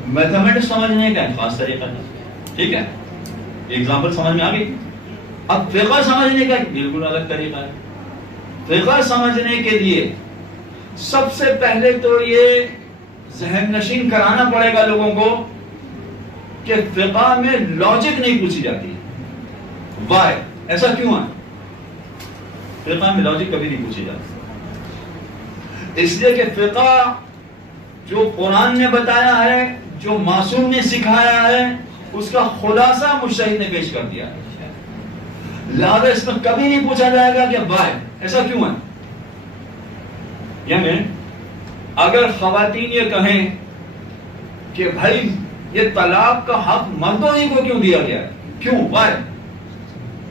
میتھمیٹکس سمجھنے کا ایک خاص طریقہ ہے. ٹھیک ہے، ایگزامپل سمجھ میں آ گئی. اب فقہ سمجھنے کا ایک بالکل الگ طریقہ ہے. فقہ سمجھنے کے لیے سب سے پہلے تو یہ ذہن نشین کرانا پڑے گا لوگوں کو کہ فقہ میں لاجک نہیں پوچھی جاتی. وائی؟ ایسا کیوں ہے؟ فقہ میں لاجک کبھی نہیں پوچھی جاتی، اس لیے کہ فقہ جو قرآن نے بتایا ہے، جو معصوم نے سکھایا ہے، اس کا خلاصہ مجتہد نے پیش کر دیا ہے. لہذا اس میں کبھی نہیں پوچھا جائے گا کہ وائی، ایسا کیوں ہے. یعنی اگر خواتین یہ کہیں کہ بھائی یہ طلاق کا حق مردوں ہی کو کیوں دیا گیا ہے، کیوں، وائی،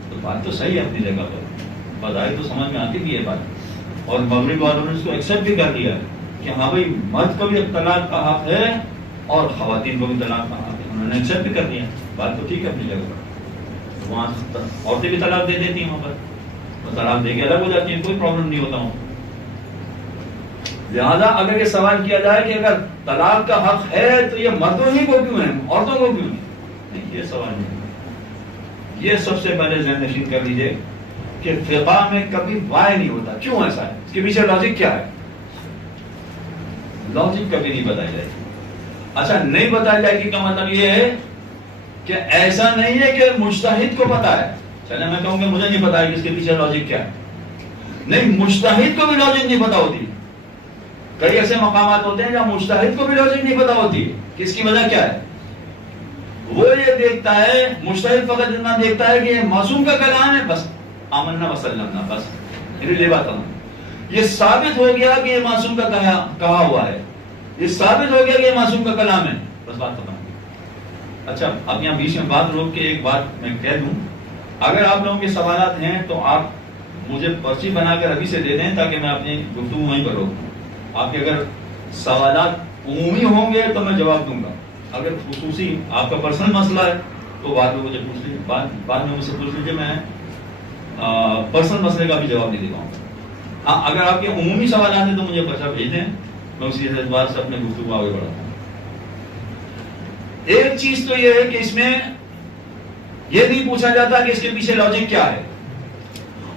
تو بات تو صحیح ہے اپنی جگہ پر، بظاہر تو سمجھ میں آتی بھی ہے بات. اور مغرب والوں نے اس کو ایکسپٹ بھی کر دیا کہ ہاں بھائی مرد کو بھی طلاق کا حق ہے اور خواتین کو بھی طلاق کا حق ہے، انہوں نے ایکسپٹ بھی کر دیا. بات تو ٹھیک ہے اپنی جگہ پر. وہاں عورتیں بھی طلاق دے دیتی ہیں، وہاں پر طلاق دے کے الگ ہو جاتی ہیں، کوئی پرابلم نہیں ہوتا. لہذا اگر یہ سوال کیا جائے کہ اگر طلاق کا حق ہے تو یہ مردوں ہی کو کیوں ہے، عورتوں کو کیوں نہیں، یہ سوال نہیں. یہ سب سے پہلے ذہن نشین کر لیجئے کہ فقہ میں کبھی وائی نہیں ہوتا. کیوں ایسا ہے؟ اس کے پیچھے لاجک کیا ہے؟ لاجک کبھی نہیں بتائی جائے گی. اچھا، نہیں بتائی جائے گی کا مطلب یہ ہے کہ ایسا نہیں ہے کہ مجتہد کو پتا ہے. چلے میں کہوں گا مجھے نہیں پتا ہے کہ اس کے پیچھے لاجک کیا ہے. نہیں، مجتہد کو بھی لاجک نہیں پتا ہوتی. کئی ایسے مقامات ہوتے ہیں جہاں مجتہد کو بھی لاجک نہیں پتا ہوتی کہ اس کی وجہ کیا ہے. وہ یہ دیکھتا ہے، مجتہد فقط اتنا دیکھتا ہے کہ یہ معصوم کا کلام ہے، بس آمنا وسلمنا، بس یہ بات ہے. یہ ثابت ہو گیا کہ یہ معصوم کا کہا ہوا ہے، یہ ثابت ہو گیا کہ یہ معصوم کا کلام ہے، بس بات ختم. اچھا اب یہاں بیچ میں بات روک کے ایک بات میں کہہ دوں، اگر آپ لوگوں کے سوالات ہیں تو آپ مجھے پرچی بنا کر ابھی سے دے دیں تاکہ میں اپنی گفتگو وہیں پر روکوں. آپ کے اگر سوالات عمومی ہوں گے تو میں جواب دوں گا، اگر خصوصی آپ کا پرسنل مسئلہ ہے تو بعد میں مجھے پوچھ لیجیے، بعد میں مجھ سے پوچھ لیجیے، میں پرسنل مسئلے کا بھی جواب نہیں دے پاؤں گا. ہاں اگر آپ کے عمومی سوالات ہیں تو مجھے پرچہ بھیج دیں، میں اسی اعتبار سے اپنے گفتگو آگے بڑھاتا ہوں. ایک چیز تو یہ ہے کہ اس میں یہ نہیں پوچھا جاتا کہ اس کے پیچھے لاجک کیا ہے،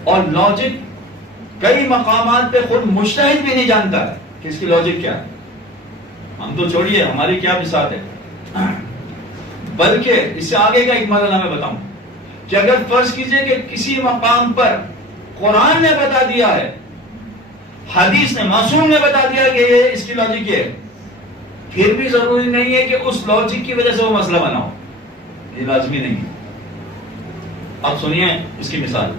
اور لاجک کئی مقامات پہ خود مجتہد بھی نہیں جانتا ہے کہ اس کی لاجک کیا ہے. ہم تو چھوڑیے ہماری کیا بساط ہے، بلکہ اس سے آگے کا ایک مرحلہ میں بتاؤں کہ اگر فرض کیجئے کہ کسی مقام پر قرآن نے بتا دیا ہے، حدیث نے، معصوم نے بتا دیا کہ یہ اس کی لاجک یہ ہے، پھر بھی ضروری نہیں ہے کہ اس لاجک کی وجہ سے وہ مسئلہ بنا ہو، یہ لازمی نہیں ہے. اب سنیے اس کی مثال.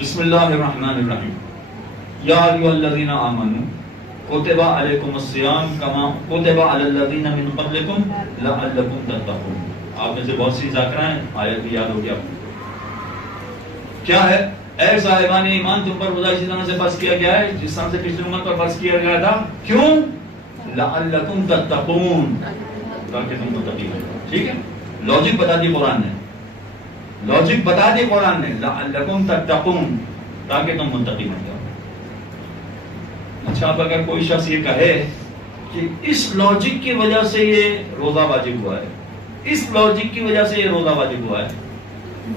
بسم اللہ الرحمن الرحیم. یا ایھا الذین آمنوا کتب علیکم الصیام کما کتب علی الذین من قبلکم لعلکم تتقون. آپ میں سے بہت سی ذاکرہ ہیں، آیت بھی یاد ہو گیا. کیا ہے؟ اے صاحبان ایمان تم پر روزہ اسی طرح سے فرض کیا گیا ہے جس طرح سے پچھلی امت پر فرض کیا گیا تھا. کیوں؟ لعلکم تتقون، تاکہ تم متقی ہو. ٹھیک ہے، لاجک بتا دی قرآن نے، لاجک بتا دی قرآن نے، لعلکم تتقون، تاکہ تم متقی بن جاؤ. اچھا اب اگر کوئی شخص یہ کہے کہ اس لاجک کی وجہ سے یہ روزہ واجب ہوا ہے، اس لاجک کی وجہ سے یہ روزہ واجب ہوا ہے،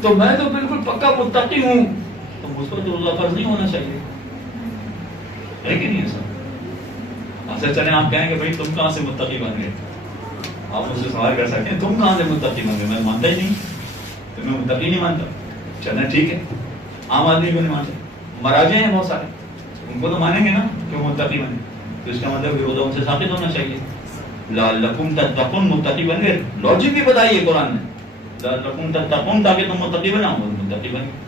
تو میں تو بالکل پکا متقی ہوں، تو مجھ پر تو روزہ فرض نہیں ہونا چاہیے، ہے کہ نہیں ایسا؟ اچھا چلیں آپ کہیں کہ بھائی تم کہاں سے متقی بن گئے، آپ مجھ سے سوال کر سکتے ہیں تم کہاں سے متقی بن گئے، میں مانتا ہی نہیں، تو میں متقی نہیں مانتا. چلیں ٹھیک ہے، عام آدمی کو نہیں مانتے، مراجع ہیں بہت سارے، ان کو تو مانیں گے نا کہ وہ متقی بنے، تو اس کا مطلب روزہ ان سے ثابت ہونا چاہیے. لعلکم تتقون، متقی بن گئے، لاجک بھی بتائیے قرآن نے، لعلکم تتقون، تاکہ تم متقی بناؤ، متقی بن گئے.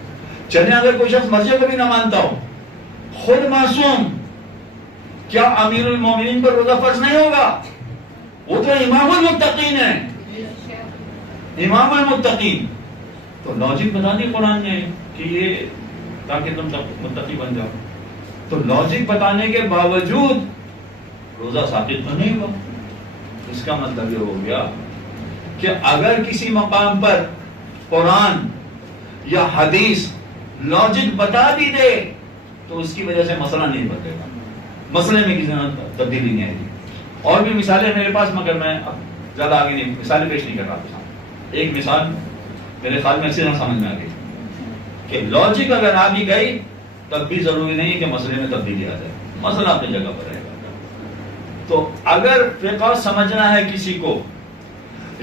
چلیں اگر کوئی شخص مسجد کو بھی نہ مانتا ہو، خود معصوم، کیا امیر المومنین پر روزہ فرض نہیں ہوگا؟ وہ تو امام المتقین ہے، امام المتقین. تو لاجک بتا دی قرآن نے کہ یہ تاکہ تم متقی بن جاؤ. تو لاجک بتانے کے باوجود روزہ ثابت تو نہیں ہوا. اس کا مطلب یہ ہو گیا کہ اگر کسی مقام پر قرآن یا حدیث لاجک بتا بھی دے تو اس کی وجہ سے مسئلہ نہیں بدلے گا، مسئلے میں کسی طرح تبدیلی نہیں آئے گی. اور بھی مثالیں میرے پاس، مگر میں اب زیادہ آگے نہیں مثالیں پیش نہیں کر رہا. ایک مثال میرے خیال میں اسی طرح سمجھ میں آ گئی کہ لاجک اگر آ بھی گئی تب بھی ضروری نہیں ہے کہ مسئلے میں تبدیلی آ جائے، مسئلہ اپنی جگہ پر رہے گا. تو اگر فقہ سمجھنا ہے کسی کو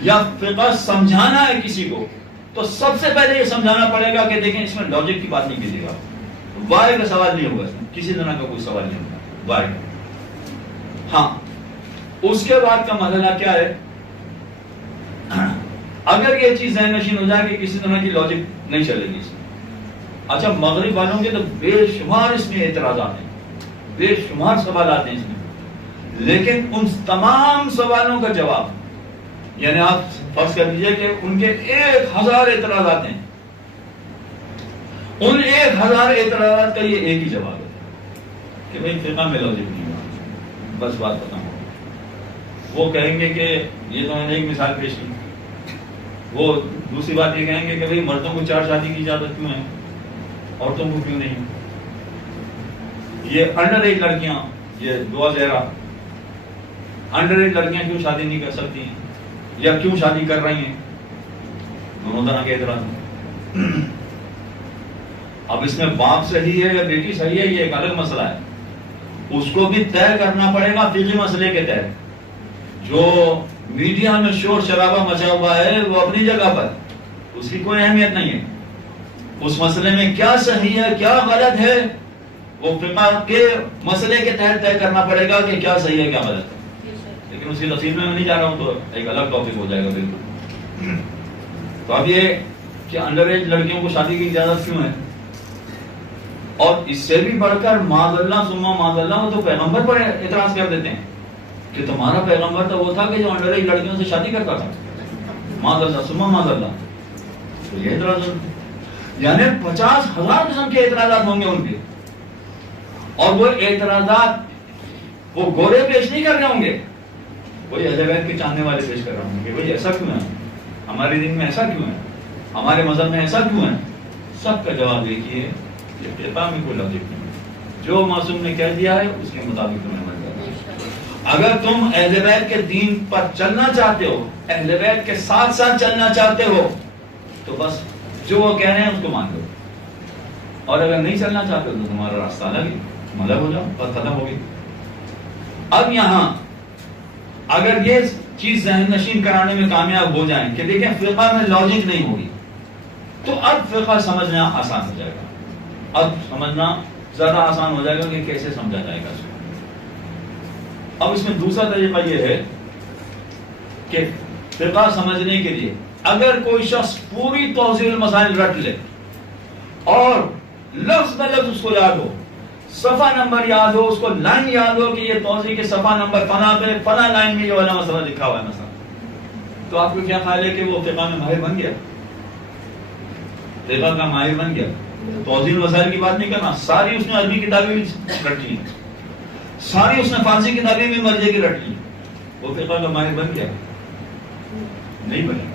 یا فقہ سمجھانا ہے کسی کو تو سب سے پہلے یہ سمجھانا پڑے گا کہ دیکھیں اس میں لاجک کی بات نہیں کیجیے گا، وائے کا سوال نہیں ہوگا، اس میں کسی طرح کا کوئی سوال نہیں ہوگا وائے کا. ہاں اس کے بعد کا مرحلہ کیا ہے؟ اگر یہ چیز ذہن نشین ہو جائے کہ کسی طرح کی لاجک نہیں چلے گی اس میں. اچھا مغرب والوں کے تو بے شمار اس میں اعتراضات ہیں، بے شمار سوالات ہیں اس میں، لیکن ان تمام سوالوں کا جواب، یعنی آپ فرض کر لیجئے کہ ان کے 1000 اعتراضات ہیں، ان 1000 اعتراضات کا یہ ایک ہی جواب ہے کہ بھئی فقہ میں لاجک نہیں ہوا. بس بات ختم. وہ کہیں گے کہ یہ تو میں نے ایک مثال پیش کی. وہ دوسری بات یہ کہیں گے کہ بھئی مردوں کو 4 شادی کی اجازت کیوں ہے، عورتوں کو کیوں نہیں؟ یہ انڈر ایج لڑکیاں، یہ دعا زہرا، انڈر ایج لڑکیاں کیوں شادی نہیں کر سکتی ہیں یا کیوں شادی کر رہی ہیں؟ دونوں طرح کے اعتراض. اب اس میں باپ صحیح ہے یا بیٹی صحیح ہے یہ ایک الگ مسئلہ ہے، اس کو بھی طے کرنا پڑے گا فقہی مسئلے کے تحت. جو میڈیا میں شور شرابہ مچا ہوا ہے وہ اپنی جگہ پر، اس کی کوئی اہمیت نہیں ہے. اس مسئلے میں کیا صحیح ہے کیا غلط ہے وہ فقہ کے مسئلے کے تحت طے کرنا پڑے گا کہ کیا صحیح ہے کیا غلط ہے. لیکن اس کی تفصیل میں نہیں جا رہا ہوں، تو ایک الگ ٹاپک ہو جائے گا بالکل. تو اب یہ کہ انڈر ایج لڑکیوں کو شادی کی اجازت کیوں ہے، اور اس سے بھی بڑھ کر معاذ اللہ ثم معاذ اللہ وہ تو پیغمبر پر اعتراض کر دیتے ہیں کہ تمہارا پیغمبر تو وہ تھا کہ جو انڈر ایج لڑکیوں سے شادی کرتا تھا، معاذ اللہ ثم معاذ اللہ. تو یہ اعتراض، یعنی 50,000 قسم کے اعتراضات ہوں گے ان کے، اور وہ اعتراضات وہ گورے پیش نہیں کر رہے ہوں گے، وہی اہل بیت کے چاہنے والے پیش کر رہے ہوں گے. بھائی ایسا کیوں ہے، ہمارے دین میں ایسا کیوں ہے، ہمارے مذہب میں ایسا کیوں ہے؟ سب کا جواب دیکھیے کہ فقہ میں کوئی لاجک نہیں، جو معصوم نے کہہ دیا ہے اس کے مطابق تمہیں عمل کرنا ہے. اگر تم اہل بیت کے دین پر چلنا چاہتے ہو، اہل بیت کے ساتھ ساتھ چلنا چاہتے ہو، تو بس جو وہ کہہ رہے ہیں اس کو مان لو، اور اگر نہیں چلنا چاہتے ہو تو تمہارا راستہ الگ ہے، مذہب ہو جاؤ، بس ختم ہو گئی. اب یہاں اگر یہ چیز ذہن نشین کرانے میں کامیاب ہو جائیں کہ دیکھیں فقہ میں لاجک نہیں ہوگی، تو اب فقہ سمجھنا آسان ہو جائے گا. اب سمجھنا زیادہ آسان ہو جائے گا کہ کیسے سمجھا جائے گا اس کو. اب اس میں دوسرا طریقہ یہ ہے کہ فقہ سمجھنے کے لیے اگر کوئی شخص پوری توضیح المسائل رٹ لے اور لفظ بہ لفظ اس کو یاد ہو، صفحہ نمبر یاد ہو، اس کو لائن یاد ہو کہ یہ توضیح کے صفحہ نمبر فلاں پہ فلاں لائن میں یہ والا مسئلہ لکھا ہوا ہے مثلا، تو آپ کو کیا خیال ہے کہ وہ فقہ میں ماہر بن گیا، فقہ کا ماہر بن گیا؟ توضیح المسائل کی بات نہیں کرنا، ساری اس نے عربی کتابیں بھی رٹ لی، ساری اس نے فارسی کتابیں بھی مرجع کی رٹ لی، وہ فقہ کا ماہر بن گیا؟ نہیں بنے گا.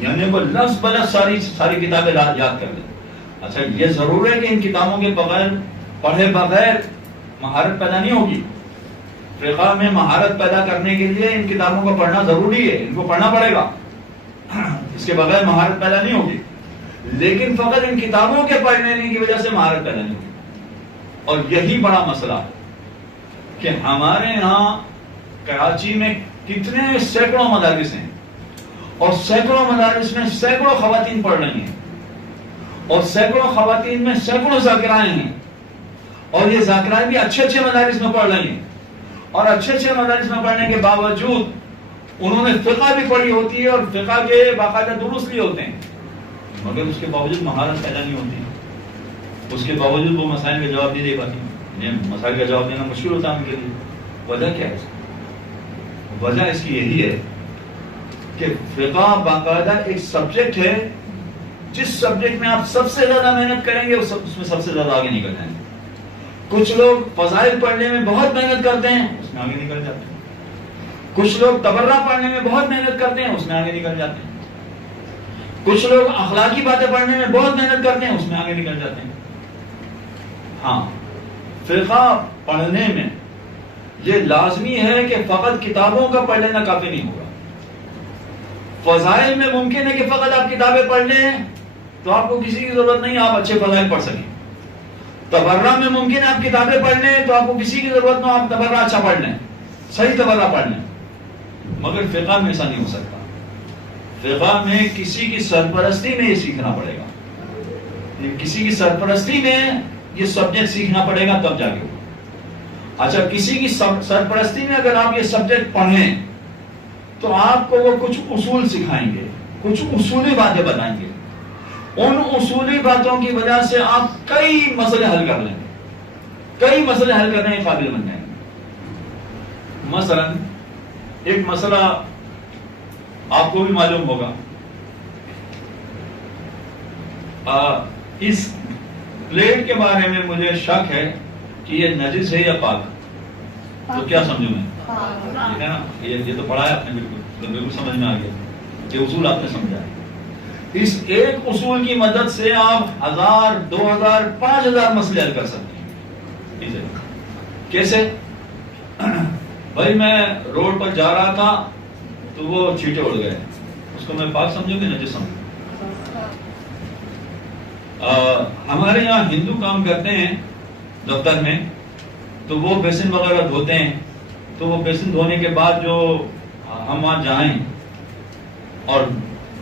یعنی وہ لفظ بہ لفظ ساری کتابیں یاد کر لیں. اچھا یہ ضرور ہے کہ ان کتابوں کے بغیر پڑھے بغیر مہارت پیدا نہیں ہوگی. فقہ میں مہارت پیدا کرنے کے لیے ان کتابوں کو پڑھنا ضروری ہے، ان کو پڑھنا پڑے گا، اس کے بغیر مہارت پیدا نہیں ہوگی. لیکن فقط ان کتابوں کے پڑھنے کی وجہ سے مہارت پیدا نہیں ہوگی. اور یہی بڑا مسئلہ ہے کہ ہمارے یہاں کراچی میں کتنے سینکڑوں مدارس ہیں، اور سینکڑوں مدارس میں سینکڑوں خواتین پڑھ رہی ہیں، اور سینکڑوں خواتین میں سینکڑوں ذاکرائیں ہیں، اور یہ ذاکرائیں بھی اچھے اچھے مدارس میں پڑھ رہی ہیں، اور اچھے اچھے مدارس میں پڑھنے کے باوجود انہوں نے فقہ بھی پڑھی ہوتی ہے اور فقہ کے باقاعدہ دروس لیے ہوتے ہیں، مگر اس کے باوجود مہارت پیدا نہیں ہوتی، اس کے باوجود وہ مسائل کا جواب نہیں دے پاتی. مسائل کا جواب دینا مشکل ہوتا ہے ان کے لیے. وجہ کیا ہے؟ وجہ اس کی یہی ہے کہ فقہ باقاعدہ ایک سبجیکٹ ہے، جس سبجیکٹ میں آپ سب سے زیادہ محنت کریں گے اس میں سب سے زیادہ آگے نکل جائیں گے. کچھ لوگ فضائل پڑھنے میں بہت محنت کرتے ہیں، اس میں آگے نکل جاتے ہیں. کچھ لوگ تبرہ پڑھنے میں بہت محنت کرتے ہیں، اس میں آگے نکل جاتے ہیں. کچھ لوگ اخلاقی باتیں پڑھنے میں بہت محنت کرتے ہیں، اس میں آگے نکل جاتے ہیں. ہاں فقہ پڑھنے میں یہ لازمی ہے کہ فقط کتابوں کا پڑھ لینا کافی نہیں ہوگا. فضائل میں ممکن ہے کہ فقط آپ کتابیں پڑھ لیں تو آپ کو کسی کی ضرورت نہیں، آپ اچھے فضائل پڑھ سکیں. تبرہ میں ممکن ہے آپ کتابیں پڑھ لیں تو آپ کو کسی کی ضرورت نہ، آپ تبرہ اچھا پڑھ لیں، صحیح تبرہ پڑھ لیں. مگر فقہ میں ایسا نہیں ہو سکتا. فقہ میں کسی کی سرپرستی میں یہ سیکھنا پڑے گا، کسی کی سرپرستی میں یہ سبجیکٹ سیکھنا پڑے گا تب جا کے. اچھا کسی کی سرپرستی میں اگر آپ یہ سبجیکٹ پڑھیں تو آپ کو وہ کچھ اصول سکھائیں گے، کچھ اصولی باتیں بتائیں گے. ان اصولی باتوں کی وجہ سے آپ کئی مسئلے حل کر لیں گے، کئی مسئلے حل کرنے کے قابل بن جائیں گے. مثلا ایک مسئلہ آپ کو بھی معلوم ہوگا، اس پلیٹ کے بارے میں مجھے شک ہے کہ یہ نجس ہے یا پاک. تو کیا سمجھوں میں؟ ٹھیک ہے نا، یہ تو پڑھا ہے آپ نے، بالکل سمجھ میں آ گیا، یہ اصول آپ نے سمجھا ہے. اس ایک اصول کی مدد سے آپ 1000 2000 5000 مسئلے حل کر سکتے ہیں. کیسے؟ بھائی میں روڈ پر جا رہا تھا تو وہ چیٹے اڑ گئے، اس کو میں پاک سمجھوں کہ نجس سمجھوں؟ ہمارے یہاں ہندو کام کرتے ہیں دفتر میں، تو وہ بیسن وغیرہ دھوتے ہیں، تو وہ بیسن دھونے کے بعد جو ہم وہاں جائیں اور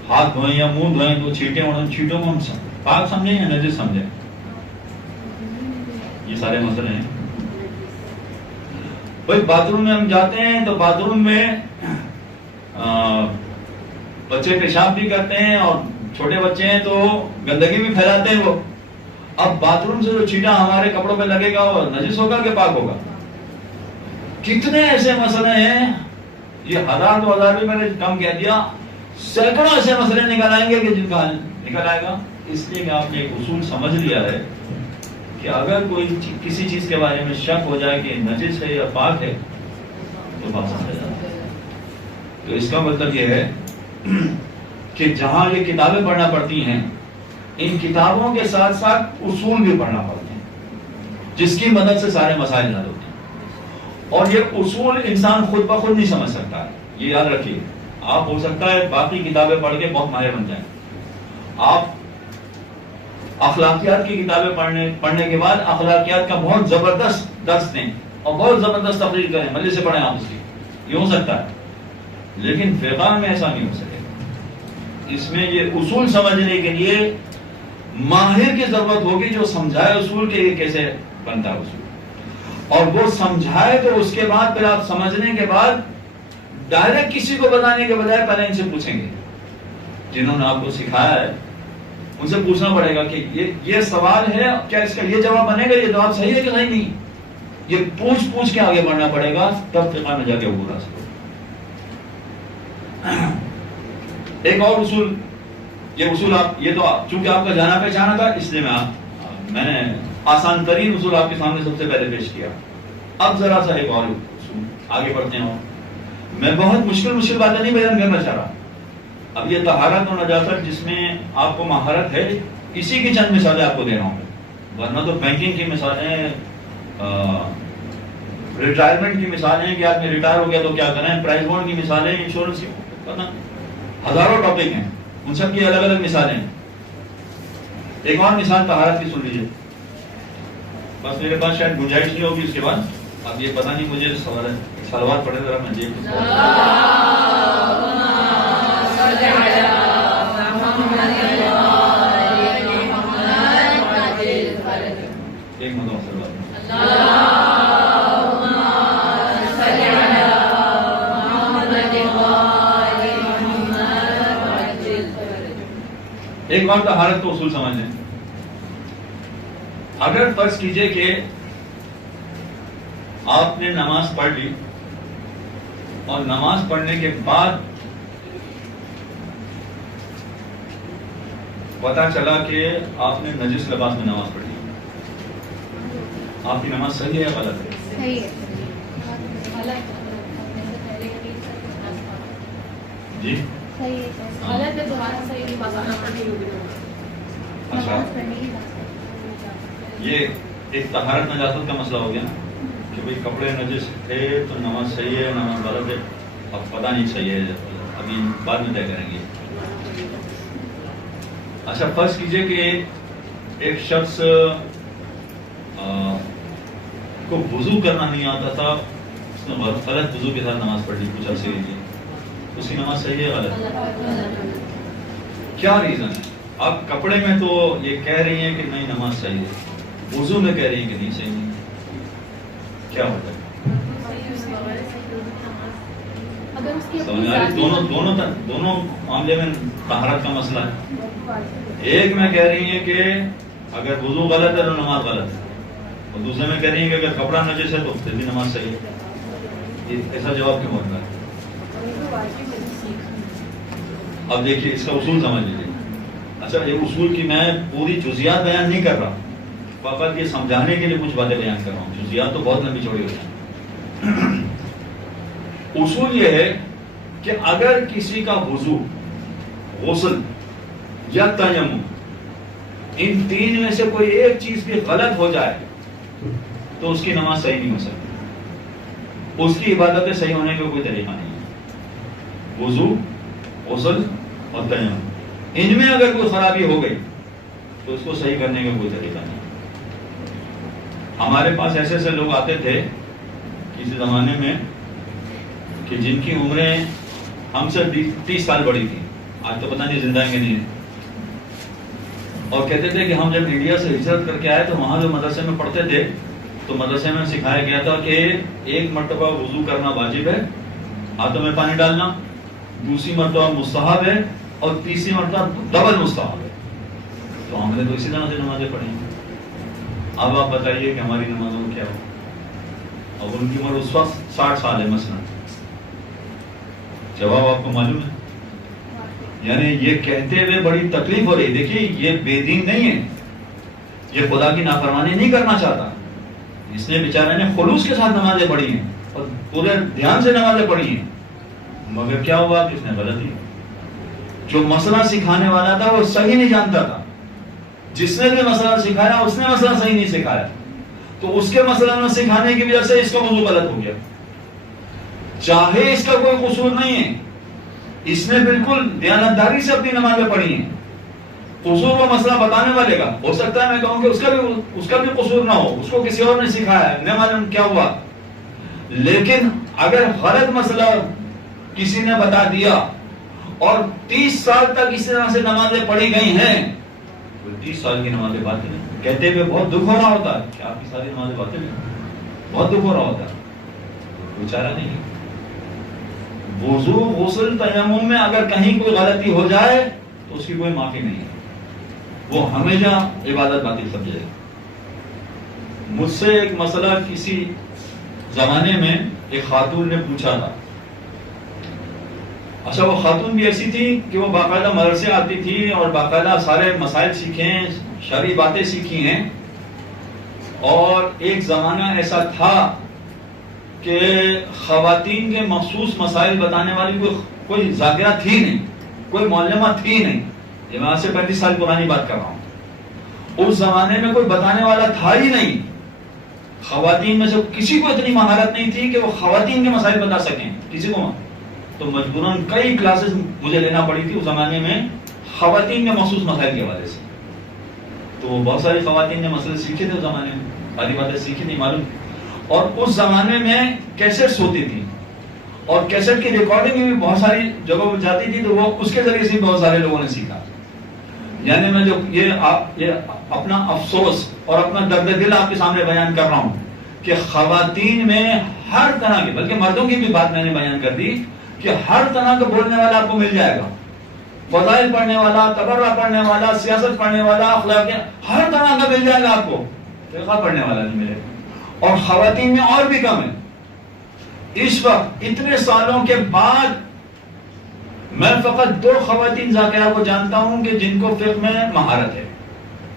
ہاتھ دھوئیں یا منہ دھوئیں تو چھینٹیں اڑیں، چھینٹوں کو ہم پاک سمجھیں یا نجس سمجھیں؟ یہ سارے مسئلے ہیں. بھائی باتھ روم میں ہم جاتے ہیں تو باتھ روم میں بچے پیشاب بھی کرتے ہیں اور چھوٹے بچے ہیں تو گندگی بھی پھیلاتے ہیں وہ. اب باتھ روم سے جو چھینٹا ہمارے کپڑوں پہ لگے گا وہ نجس ہوگا کہ پاک ہوگا؟ کتنے ایسے مسئلے ہیں، یہ 1000 2000 بھی میں نے کم کہہ دیا، سینکڑوں ایسے مسئلے نکل آئیں گے کہ جن کا حل نکل آئے گا. اس لیے کہ آپ نے ایک اصول سمجھ لیا ہے کہ اگر کوئی کسی چیز کے بارے میں شک ہو جائے کہ نجس ہے یا پاک ہے تو بات سمجھ جاتا ہے. تو اس کا مطلب یہ ہے کہ جہاں یہ کتابیں پڑھنا پڑتی ہیں، ان کتابوں کے ساتھ ساتھ اصول بھی پڑھنا پڑتے ہیں جس کی مدد سے سارے مسائل حل ہوتے ہیں. اور یہ اصول انسان خود بخود نہیں سمجھ سکتا ہے، یہ یاد رکھیے. آپ ہو سکتا ہے باقی کتابیں پڑھ کے بہت ماہر بن جائیں، آپ اخلاقیات کی کتابیں پڑھنے کے بعد اخلاقیات کا بہت زبردست درس دیں اور بہت زبردست تقریر کریں، مجلس سے پڑھیں آپ اس کی، یہ ہو سکتا ہے. لیکن فقہ میں ایسا نہیں ہو سکے. اس میں یہ اصول سمجھنے کے لیے ماہر کی ضرورت ہوگی جو سمجھائے اصول کے یہ کیسے بنتا ہے اصول، اور وہ سمجھائے تو اس کے بعد پھر آپ سمجھنے کے بعد ڈائریکٹ کسی کو بتانے کے بجائے پہلے ان سے پوچھیں گے جنہوں نے آپ کو سکھایا ہے. ان سے پوچھنا پڑے گا کہ یہ سوال ہے، کیا اس کا یہ جواب بنے گا، یہ جواب صحیح ہے کہ صحیح نہیں. یہ پوچھ کے آگے بڑھنا پڑے گا، تب فقہ میں جا کے وہ راستہ. ایک اور اصول، یہ اصول آپ، یہ تو چونکہ آپ کا جانا پہچانا تھا اس لیے میں نے آسان ترین اصول آپ کے سامنے سب سے پہلے پیش کیا. اب ذرا سا ایک اور اصول آگے بڑھتے ہیں. میں بہت مشکل باتیں نہیں بیان کرنا چاہ رہا. اب یہ طہارت اور نجاست جس میں آپ کو مہارت ہے، اسی کی چند مثالیں آپ کو دے رہا ہوں. ورنہ تو بینکنگ کی مثالیں، ریٹائرمنٹ کی مثالیں کہ آدمی ریٹائر ہو گیا تو کیا کریں، پرائز بانڈ کی مثالیں، انشورنس کی، پتہ ہزاروں ٹاپک ہیں، ان سب کی الگ الگ مثالیں ہیں. ایک اور مثال طہارت کی سن لیجیے، بس میرے پاس شاید گنجائش نہیں ہوگی اس کے بعد. اب یہ پتہ نہیں مجھے سلوات پڑھے ذرا میں جیب ایک مرتبہ ایک بار طہارت کو اصول سمجھ لیں. اگر فرض کیجئے کہ آپ نے نماز پڑھ لی اور نماز پڑھنے کے بعد پتا چلا کہ آپ نے نجس لباس میں نماز پڑھ لی، آپ کی نماز صحیح ہے یا غلط ہے؟ صحیح ہے. جی صحیح ہے. غلط ہے، دوبارہ صحیح نہیں بازار پڑھنی ہوگی. اچھا، یہ ایک طہارت نجاست کا مسئلہ ہو گیا نا کہ بھئی کپڑے نجس تھے تو نماز صحیح ہے، نماز غلط ہے. اب پتہ نہیں صحیح ہے، ابھی بعد میں طے کریں گے. اچھا فرض کیجئے کہ ایک شخص کو وضو کرنا نہیں آتا تھا، اس نے غلط وضو کے ساتھ نماز پڑھ لی کچھ عرصے کے لیے، اس کی نماز صحیح ہے غلط؟ کیا ریزن ہے؟ آپ کپڑے میں تو یہ کہہ رہی ہیں کہ نہیں نماز صحیح ہے، وضو میں کہہ رہی ہیں کہ نہیں صحیح نہیں، کیا ہوتا ہے؟ دونوں معاملے میں طہارت کا مسئلہ ہے. ایک میں کہہ رہی ہیں کہ اگر وضو غلط ہے تو نماز غلط ہے، اور دوسرے میں کہہ رہی ہیں کہ اگر کپڑا نجس ہے تو پھر بھی نماز صحیح ہے. ایسا جواب کیوں ہوتا ہے؟ اب دیکھیے اس کا اصول سمجھ لیجیے. اچھا یہ اصول کی میں پوری جزیات بیان نہیں کر رہا، فقط یہ سمجھانے کے لیے کچھ باتیں بیان کر رہا ہوں. جزیات تو بہت لمبی چوڑی ہوتی ہیں. اصول یہ ہے کہ اگر کسی کا وضو، غسل یا تیمم، ان تین میں سے کوئی ایک چیز بھی غلط ہو جائے تو اس کی نماز صحیح نہیں ہو سکتی، اس کی عبادتیں صحیح ہونے کا کوئی طریقہ نہیں ہے. وضو، غسل اور تیمم، ان میں اگر کوئی خرابی ہو گئی تو اس کو صحیح کرنے کا کوئی طریقہ نہیں. ہمارے پاس ایسے ایسے لوگ آتے تھے کسی زمانے میں کہ جن کی عمریں ہم سے 30 سال بڑی تھی، آج تو پتہ نہیں زندہ ہیں کہ نہیں ہے، اور کہتے تھے کہ ہم جب انڈیا سے ہجرت کر کے آئے تو وہاں جو مدرسے میں پڑھتے تھے تو مدرسے میں سکھایا گیا تھا کہ ایک مرتبہ وضو کرنا واجب ہے، ہاتھوں میں پانی ڈالنا، دوسری مرتبہ مستحب ہے، اور تیسری مرتبہ ڈبل مستحب ہے. تو ہم نے تو اسی طرح سے نمازیں پڑھی. اب آپ بتائیے کہ ہماری نمازوں میں کیا ہو؟ اب ان کی عمر اس وقت 60 سال ہے مثلا. جواب آپ کو معلوم ہے؟ یعنی یہ کہتے ہوئے بڑی تکلیف ہو رہی. دیکھیے یہ بے دین نہیں ہے, یہ خدا کی نافرمانی نہیں کرنا چاہتا. اس نے بیچارے نے خلوص کے ساتھ نمازیں پڑھی ہیں اور پورے دھیان سے نمازیں پڑھی ہیں, مگر کیا ہوا کہ اس نے غلطی. جو مسئلہ سکھانے والا تھا وہ صحیح نہیں جانتا تھا, جس نے بھی مسئلہ سکھایا اس نے مسئلہ صحیح نہیں سکھایا, تو اس کے مسئلہ نہ سکھانے کی وجہ سے اس کا موضوع غلط ہو گیا. چاہے اس کا کوئی قصور نہیں ہے, اس نے بالکل دیانتداری سے اپنی نمازیں پڑھی ہیں. قصور وہ مسئلہ بتانے والے کا ہو سکتا ہے, میں کہوں کہ اس کا بھی قصور نہ ہو, اس کو کسی اور نے سکھایا ہے, نہ معلوم کیا ہوا. لیکن اگر غلط مسئلہ کسی نے بتا دیا اور 30 سال تک اس طرح سے نمازیں پڑھی گئی ہیں, 30 سال کی نمازیں باطل ہیں, کہتے ہوئے بہت دکھ ہو رہا ہوتا ہے کہ آپ کی ساری نمازیں باطل ہیں, بہت دکھ ہو رہا ہوتا ہے. بیچارہ نہیں. وضو غسل تیمم میں اگر کہیں کوئی غلطی ہو جائے تو اس کی کوئی معافی نہیں ہے, وہ ہمیشہ عبادت باطل سمجھے گا. مجھ سے ایک مسئلہ کسی زمانے میں ایک خاتون نے پوچھا تھا. اچھا وہ خاتون بھی ایسی تھی کہ وہ باقاعدہ مدرسے آتی تھی اور باقاعدہ سارے مسائل سیکھے ہیں, شرعی باتیں سیکھی ہیں, اور ایک زمانہ ایسا تھا کہ خواتین کے مخصوص مسائل بتانے والی کوئی ذاکرہ تھی نہیں, کوئی معلمہ تھی نہیں. یہ میں آج سے 35 سال پرانی بات کر رہا ہوں. اس زمانے میں کوئی بتانے والا تھا ہی نہیں. خواتین میں سے کسی کو اتنی مہارت نہیں تھی کہ وہ خواتین کے مسائل بتا سکیں, کسی کو. تو مجبوراً کئی کلاسز مجھے لینا پڑی تھی اس زمانے میں خواتین کے مخصوص مسائل کے حوالے سے. تو بہت ساری خواتین نے مسئلے سیکھے تھے اس زمانے میں, ساری باتیں سیکھی نہیں معلوم. اور اس زمانے میں کیسٹس ہوتی تھی, اور کیسٹ کی ریکارڈنگ بھی بہت ساری جگہوں پہ جاتی تھی, تو وہ اس کے ذریعے سے بہت سارے لوگوں نے سیکھا. یعنی میں جو یہ اپنا افسوس اور اپنا درد دل آپ کے سامنے بیان کر رہا ہوں کہ خواتین میں ہر طرح کے, بلکہ مردوں کی بھی بات میں نے بیان کر دی کہ ہر طرح کا بولنے والا آپ کو مل جائے گا. فضائل پڑھنے والا, تبرع پڑھنے والا, سیاست پڑھنے والا, اخلاق, ہر طرح کا مل جائے گا آپ کو, فقہ پڑھنے والا نہیں ملے گا. اور خواتین میں اور بھی کم ہے. اس وقت اتنے سالوں کے بعد میں فقط 2 خواتین ذاکرہ کو جانتا ہوں کہ جن کو فقہ میں مہارت ہے.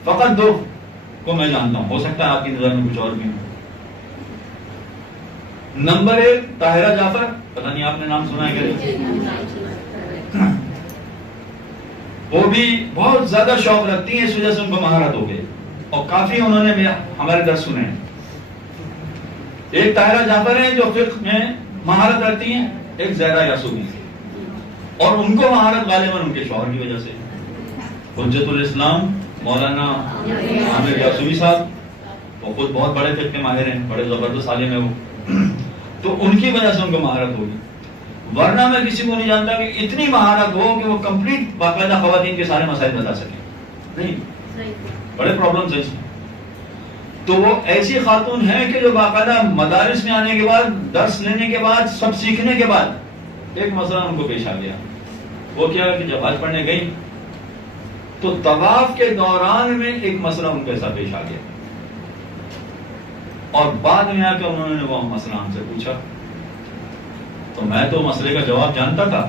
فقط 2 کو میں جانتا ہوں, ہو سکتا ہے آپ کی نظر میں کچھ اور بھی ہو. نمبر 1 طاہرہ جعفر, پتہ نہیں آپ نے نام سنا ہے کہ وہ بھی بہت زیادہ شوق رکھتی ہیں, اس وجہ سے ان کو مہارت ہو گئی, اور کافی انہوں نے ہمارے درس سنے ہیں. ایک طاہرہ جعفر ہے جو فقہ میں مہارت رکھتی ہیں, ایک زہرا یاسوبی, اور ان کو مہارت غالباً ان کے شوہر کی وجہ سے. حجت الاسلام مولانا عامر یاسوبی صاحب, وہ خود بہت بڑے فقہ کے ماہر ہیں, بڑے زبردست عالم ہیں وہ, تو ان کی وجہ سے ان کو مہارت ہوگی. ورنہ میں کسی کو نہیں جانتا کہ اتنی مہارت ہو کہ وہ کمپلیٹ باقاعدہ خواتین کے سارے مسائل بتا سکیں. نہیں, بڑے پرابلمز ہیں اس میں. تو وہ ایسی خاتون ہے کہ جو باقاعدہ مدارس میں آنے کے بعد, درس لینے کے بعد, سب سیکھنے کے بعد ایک مسئلہ ان کو پیش آ گیا. وہ کیا کہ جب حج پڑھنے گئی تو طواف کے دوران میں ایک مسئلہ ان کو ایسا پیش آ گیا, اور بعد میں آ کر انہوں نے وہ مسئلہ ہم سے پوچھا. تو میں تو مسئلے کا جواب جانتا تھا,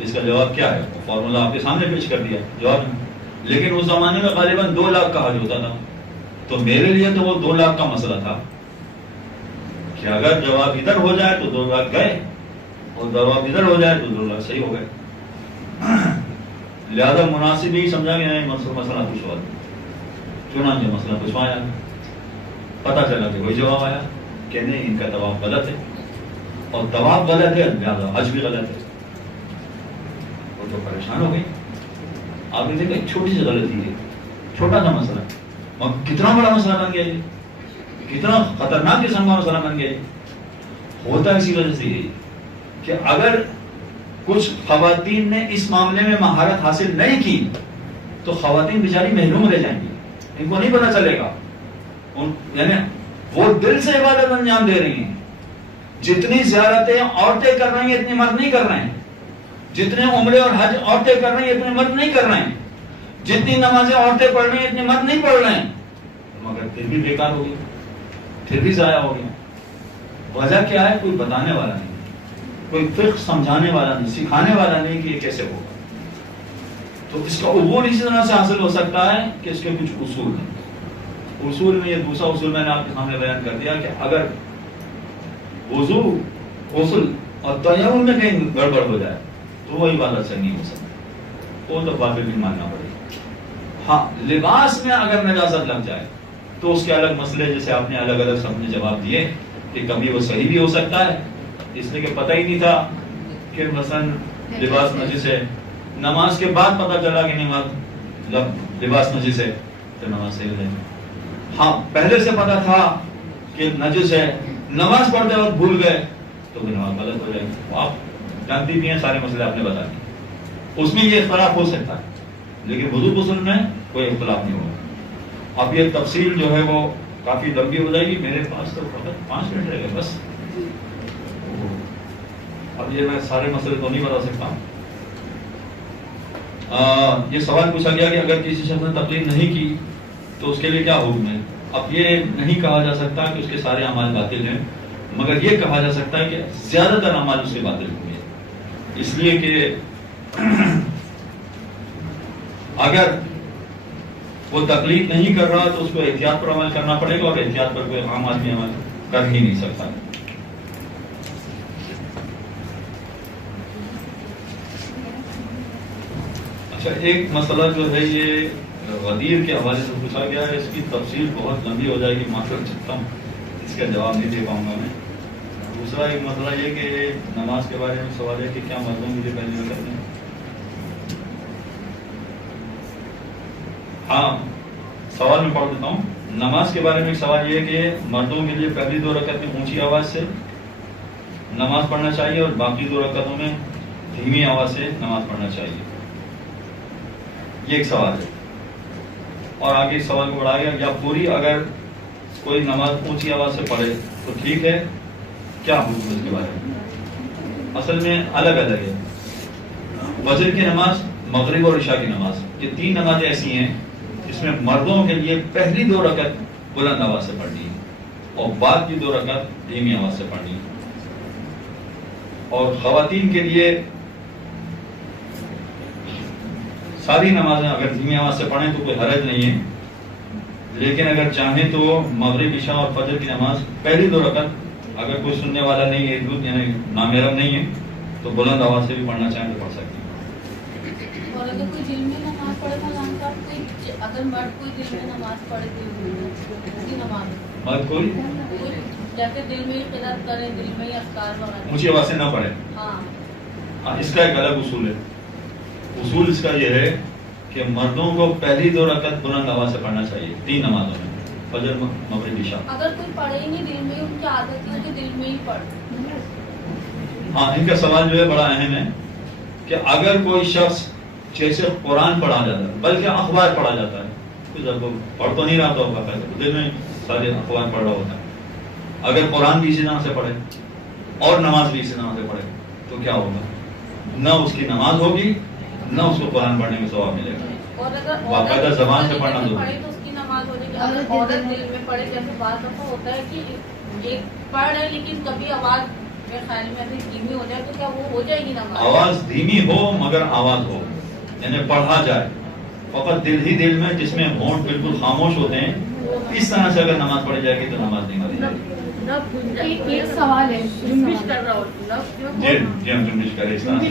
اس کا جواب کیا ہے, فارمولا آپ کے سامنے پیش کر دیا جواب. لیکن اس زمانے میں غالباً 2 لاکھ کا حج ہوتا تھا, تو میرے لیے تو وہ 2 لاکھ کا مسئلہ تھا کہ اگر جواب ادھر ہو جائے تو 2 لاکھ گئے, اور جواب ادھر ہو جائے تو 2 لاکھ صحیح ہو گئے. لہذا مناسب ہی سمجھا کہ نہیں مسئلہ پوچھوا دیں. چنانچہ مسئلہ پوچھوایا, پتا چلا کہ وہی جواب آیا کہ نہیں, ان کا طواف غلط ہے, اور طواف غلط ہے لہذا حج بھی غلط ہے. وہ تو پریشان ہو گئی. آپ نے دیکھا چھوٹی سی غلطی ہے, چھوٹا سا مسئلہ, اور کتنا بڑا مسئلہ بن گیا یہ, کتنا خطرناک قسم کا مسئلہ بن گیا یہ. ہوتا اسی وجہ سے یہ کہ اگر کچھ خواتین نے اس معاملے میں مہارت حاصل نہیں کی تو خواتین بیچاری محروم رہ جائیں گی, ان کو نہیں پتا چلے گا. یعنی وہ دل سے عبادت انجام دے رہی ہیں. جتنی زیارتیں عورتیں کر رہی ہیں اتنی مرد نہیں کر رہے ہیں, جتنے عمرے اور حج عورتیں کر رہی ہیں اتنے مرد نہیں کر رہے ہیں, جتنی نمازیں عورتیں پڑھ رہی ہیں اتنے مرد نہیں پڑھ رہے ہیں, مگر پھر بھی بیکار ہو گئی, پھر بھی ضائع ہو گیا. وجہ کیا ہے؟ کوئی بتانے والا نہیں، کوئی فقہ سمجھانے والا نہیں، سکھانے والا نہیں کہ یہ کیسے ہوگا. تو اس کا عبور اسی طرح سے حاصل ہو سکتا ہے کہ اس کے کچھ اصول ہیں. اصول میں یہ دوسرا اصول میں نے آپ کے سامنے بیان کر دیا کہ اگر وضو غسل اور تیمم میں کہیں گڑبڑ ہو جائے تو وہ عبادت سے نہیں ہو سکتا، وہ تو باطل بھی ماننا پڑے گا. ہاں لباس میں اگر نجاست لگ جائے تو اس کے الگ مسئلے، جیسے آپ نے الگ الگ سب نے جواب دیے کہ کبھی وہ صحیح بھی ہو سکتا ہے اس لیے کہ پتہ ہی نہیں تھا کہ مثلا لباس نجس ہے، نماز کے بعد پتہ چلا کہ نماز لباس نجس ہے تو نماز صحیح ہو جائے گی. ہاں پہلے سے پتہ تھا کہ نجس ہے، نماز پڑھتے وقت بھول گئے تو وہ نماز غلط ہو جائے گی. آپ جانتی بھی ہیں سارے مسئلے آپ نے بتا دیے، اس میں یہ اختلاف ہو سکتا ہے لیکن وضو غسل میں کوئی اختلاف نہیں ہوگا. اب یہ تفصیل جو ہے وہ کافی لمبی ہو جائے گی، میرے پاس تو فقط 5 منٹ رہ گئے بس. اب یہ میں سارے مسئلے تو نہیں بتا سکتا. یہ سوال پوچھا گیا کہ اگر کسی شخص نے تقلید نہیں کی تو اس کے لیے کیا حکم ہے. اب یہ نہیں کہا جا سکتا کہ اس کے سارے اعمال باطل ہیں، مگر یہ کہا جا سکتا ہے کہ زیادہ تر اعمال اس سے باطل ہوں گے، اس لیے کہ اگر وہ تقلید نہیں کر رہا تو اس کو احتیاط پر عمل کرنا پڑے گا، اور احتیاط پر کوئی عام آدمی عمل کر ہی نہیں سکتا. اچھا ایک مسئلہ جو ہے یہ غدیر کے حوالے سے پوچھا گیا ہے، اس کی تفصیل بہت لمبی ہو جائے گی، معذرت چاہتا ہوں اس کا جواب نہیں دے پاؤں گا میں. دوسرا ایک مسئلہ یہ کہ نماز کے بارے میں سوال ہے کہ کیا مردوں کے لیے پہلے رکعت میں؟ ہاں سوال میں پڑھ دیتا ہوں. نماز کے بارے میں ایک سوال یہ ہے کہ مردوں کے لیے پہلی 2 رکعت میں اونچی آواز سے نماز پڑھنا چاہیے اور باقی 2 رکعتوں میں دھیمی آواز سے نماز پڑھنا چاہیے. یہ ایک سوال ہے. اور آگے اس سوال کو بڑھا گیا یا پوری اگر کوئی نماز اونچی آواز سے پڑھے تو ٹھیک ہے، کیا حکم اس کے بارے میں؟ اصل میں الگ الگ ہے. فجر کی نماز، مغرب اور عشاء کی نماز، یہ 3 نمازیں ایسی ہیں جس میں مردوں کے لیے پہلی 2 رکعت بلند آواز سے پڑھنی ہے اور بعد کی 2 رکعت دھیمی آواز سے پڑھنی ہے. اور خواتین کے لیے ساری نمازیں اگر دھیمی آواز سے پڑھیں تو کوئی حرج نہیں ہے، لیکن اگر چاہیں تو مغرب عشاء اور فجر کی نماز پہلی 2 رکعت اگر کوئی سننے والا نہیں ہے، یعنی نامحرم نہیں ہے تو بلند آواز سے بھی پڑھنا چاہیں تو پڑھ سکتے ہیں. اور اگر کوئی دل میں نماز پڑھے تو اگر مرد کوئی دل میں نماز پڑھے تو نماز مرد کوئی جیسے دل میں ہی قرات کرے، دل میں ہی اذکار وغیرہ اونچی آواز سے نہ پڑھے. ہاں اس کا ایک الگ اصول ہے. اصول اس کا یہ ہے کہ مردوں کو پہلی 2 رکعت بلند آواز سے پڑھنا چاہیے 3 نمازوں میں، فجر مغرب عشاء. اگر کوئی پڑھے ہی نہیں دل میں، ان کی عادت ہے کہ دل میں ہی پڑھ. ہاں ان کا سوال جو ہے بڑا اہم ہے کہ اگر کوئی شخص جیسے قرآن پڑھا جاتا ہے بلکہ اخبار پڑھا جاتا ہے، جب وہ پڑھ تو نہیں رہا تو دل میں سارے اخبار پڑھ رہا ہوتا ہے، اگر قرآن بھی اسی طرح سے پڑھے اور نماز بھی اسی طرح سے پڑھے تو کیا ہوگا؟ نہ اس کی نماز ہوگی نہ اس کو قرآن پڑھنے میں ثواب ملے گا. باقاعدہ زبان سے پڑھنا ضروری. تو اس کی نماز ہو جائے گی. اگر عورت دل میں پڑھے، جیسے بعض دفعہ ہوتا ہے کہ ایک پڑھ رہے لیکن کبھی آواز میرے خیال میں ایسی دھیمی ہو جائے تو کیا وہ ہو جائے گی نماز؟ آواز دھیمی ہو مگر آواز ہو، یعنی پڑھا جائے، فقط دل ہی دل میں جس میں ہونٹ بالکل خاموش ہوتے ہیں، اس طرح سے اگر نماز پڑھی جائے گی تو نماز نہیں پڑھی جائے گی. ایک سوال ہے، جی ہم جنبش کریں اس طرح سے.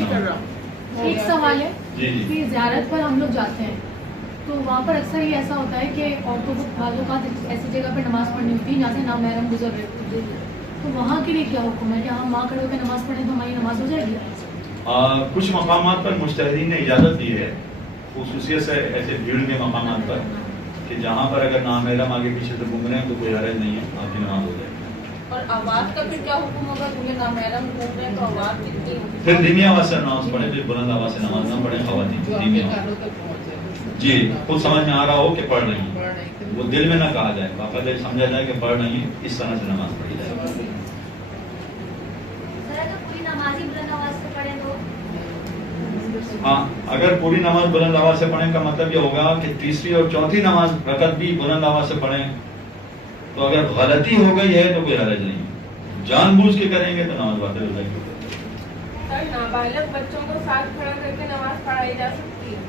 ایک سوال ہے جی جی کہ زیارت پر ہم لوگ جاتے ہیں تو وہاں پر اکثر یہ ایسا ہوتا ہے کہ عورتوں کو بعض اوقات ایسی جگہ پہ نماز پڑھنی ہوتی ہے جہاں سے نامحرم گزر رہے ہوتے ہیں، تو وہاں کے لیے کیا حکم ہے؟ کہ ہم وہاں کھڑے ہو کے نماز پڑھیں تو ہماری نماز ہو جائے گی؟ کچھ مقامات پر مجتہدین نے اجازت دی ہے، خصوصیت سے ایسے بھیڑ کے مقامات پر، کہ جہاں پر اگر نامحرم آگے پیچھے سے گھوم رہے ہیں تو کوئی حرج نہیں ہے، آپ کی نماز ہو جائے گی. اور آواز کا پھر کیا حکم ہوگا؟ کیونکہ نامحرم گھوم رہے ہیں تو آواز کتنی ہوگی؟ پھر دھیمی آواز سے نماز پڑھیں، پھر بلند آواز سے نماز نہ پڑھیں. خواتین دھیمی آواز جی خود سمجھ میں آ رہا ہو کہ پڑھ رہی ہیں، وہ دل میں نہ کہا جائے، باقاعدہ سمجھا جائے کہ پڑھ رہی ہیں، اس طرح سے نماز پڑھی جائے. ہاں اگر پوری نماز بلند آواز سے پڑھیں کا مطلب یہ ہوگا کہ تیسری اور چوتھی نماز رکعت بھی بلند آواز سے پڑھیں، تو اگر غلطی ہو گئی ہے تو کوئی حرج نہیں. جان بوجھ کے کریں گے تو نماز باطل ہو جائے گی. سر نابالغ بچوں کو ساتھ کھڑا کر کے نماز پڑھائی جا سکتی ہے؟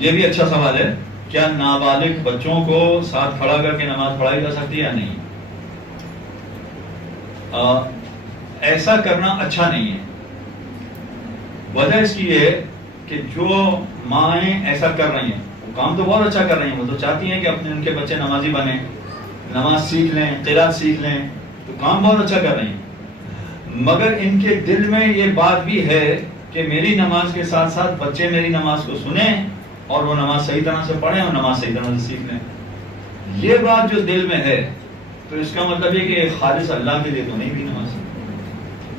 یہ بھی اچھا سوال ہے. کیا نابالغ بچوں کو ساتھ کھڑا کر کے نماز پڑھائی جا سکتی ہے یا نہیں؟ ایسا کرنا اچھا نہیں ہے. وجہ اس کی ہے کہ جو مائیں ایسا کر رہی ہیں وہ کام تو بہت اچھا کر رہی ہیں. وہ تو چاہتی ہیں کہ اپنے ان کے بچے نمازی بنیں, نماز سیکھ لیں, قرات سیکھ لیں, تو کام بہت اچھا کر رہی ہیں. مگر ان کے دل میں یہ بات بھی ہے کہ میری نماز کے ساتھ ساتھ بچے میری نماز کو سنیں اور وہ نماز صحیح طرح سے پڑھیں اور نماز صحیح طرح سے سیکھ لیں. یہ بات جو دل میں ہے تو اس کا مطلب یہ کہ خالص اللہ کے لیے تو نہیں بھی نماز,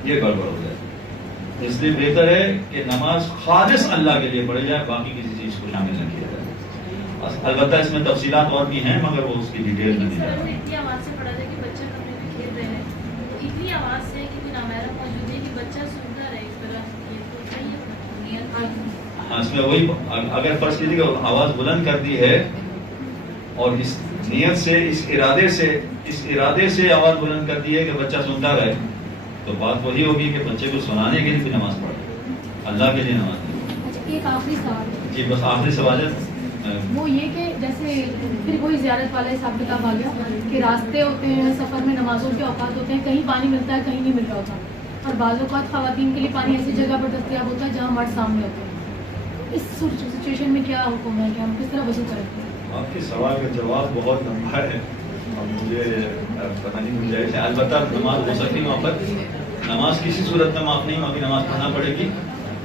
یہ گڑبڑ ہو جائے. اس لیے بہتر ہے کہ نماز خالص اللہ کے لیے پڑھی جائے, باقی کسی چیز کو شامل نہ کیا جائے. البتہ اس میں تفصیلات اور بھی ہیں مگر وہ اس کی ڈیٹیل میں نہیں جائے. اتنی آواز سے پڑھا جائے کہ بچہ کمرے میں کھیل رہے ہیں, اتنی آواز سے کہ کوئی نامحرم موجود ہے کہ بچہ سنتا رہے اس طرح, یہ تو صحیح ہے. ہاں, اس میں وہی اگر فرض کیجیے کہ آواز بلند کر دی ہے اور اس نیت سے اس ارادے سے آواز بلند کر دی ہے کہ بچہ سنتا رہے, تو بات وہی ہوگی کہ بچے کو سنانے کے لیے بھی نماز پڑھے, اللہ کے لیے نماز نہیں. اچھا, ایک آخری سوال. جی بس آخری سوال ہے. وہ یہ کہ جیسے پھر کوئی زیارت والا حساب کتاب آ گیا کہ راستے ہوتے ہیں, سفر میں نمازوں کے اوقات ہوتے ہیں, کہیں پانی ملتا ہے کہیں نہیں مل رہا ہوتا, اور بعض اوقات خواتین کے لیے پانی ایسی جگہ پر دستیاب ہوتا ہے جہاں مرد سامنے ہوتے ہیں. اس سچویشن میں کیا حکم ہے کہ ہم کس طرح وضو کریں؟ آپ کے سوال کا جواب بہت لمبا ہے اور مجھے پتہ نہیں مل جائے. البتہ نماز ہو سکتی ہے وہاں پر, نماز کسی صورت میں معاف نہیں ہوگی, نماز پڑھنا پڑے گی.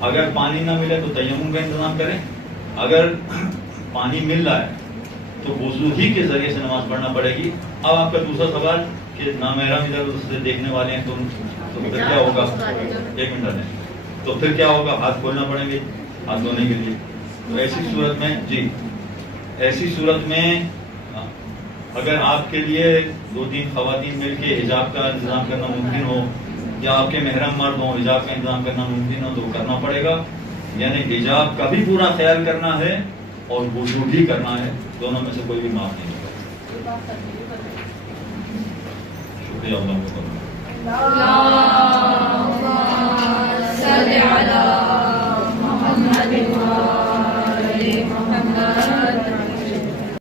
اگر پانی نہ ملے تو تیمم کا انتظام کریں, اگر پانی مل رہا ہے تو وضو ہی کے ذریعے سے نماز پڑھنا پڑے گی. اب آپ کا دوسرا سوال کہ نامحرم ادھر ادھر سے دیکھنے والے ہیں تو پھر کیا ہوگا؟ ایک منٹ لیں. تو پھر کیا ہوگا؟ ہاتھ کھولنا پڑیں گے ہاتھ دھونے کے لیے. تو ایسی صورت میں ایسی صورت میں اگر آپ کے لیے 2-3 خواتین مل کے حجاب کا انتظام کرنا ممکن ہو یا آپ کے محرم مرد ہوں حجاب کا انتظام کرنا ممکن ہو تو کرنا پڑے گا. یعنی حجاب کا بھی پورا خیال کرنا ہے اور وضو بھی کرنا ہے, دونوں میں سے کوئی بھی معاف نہیں ہوگا. شکریہ اللہ.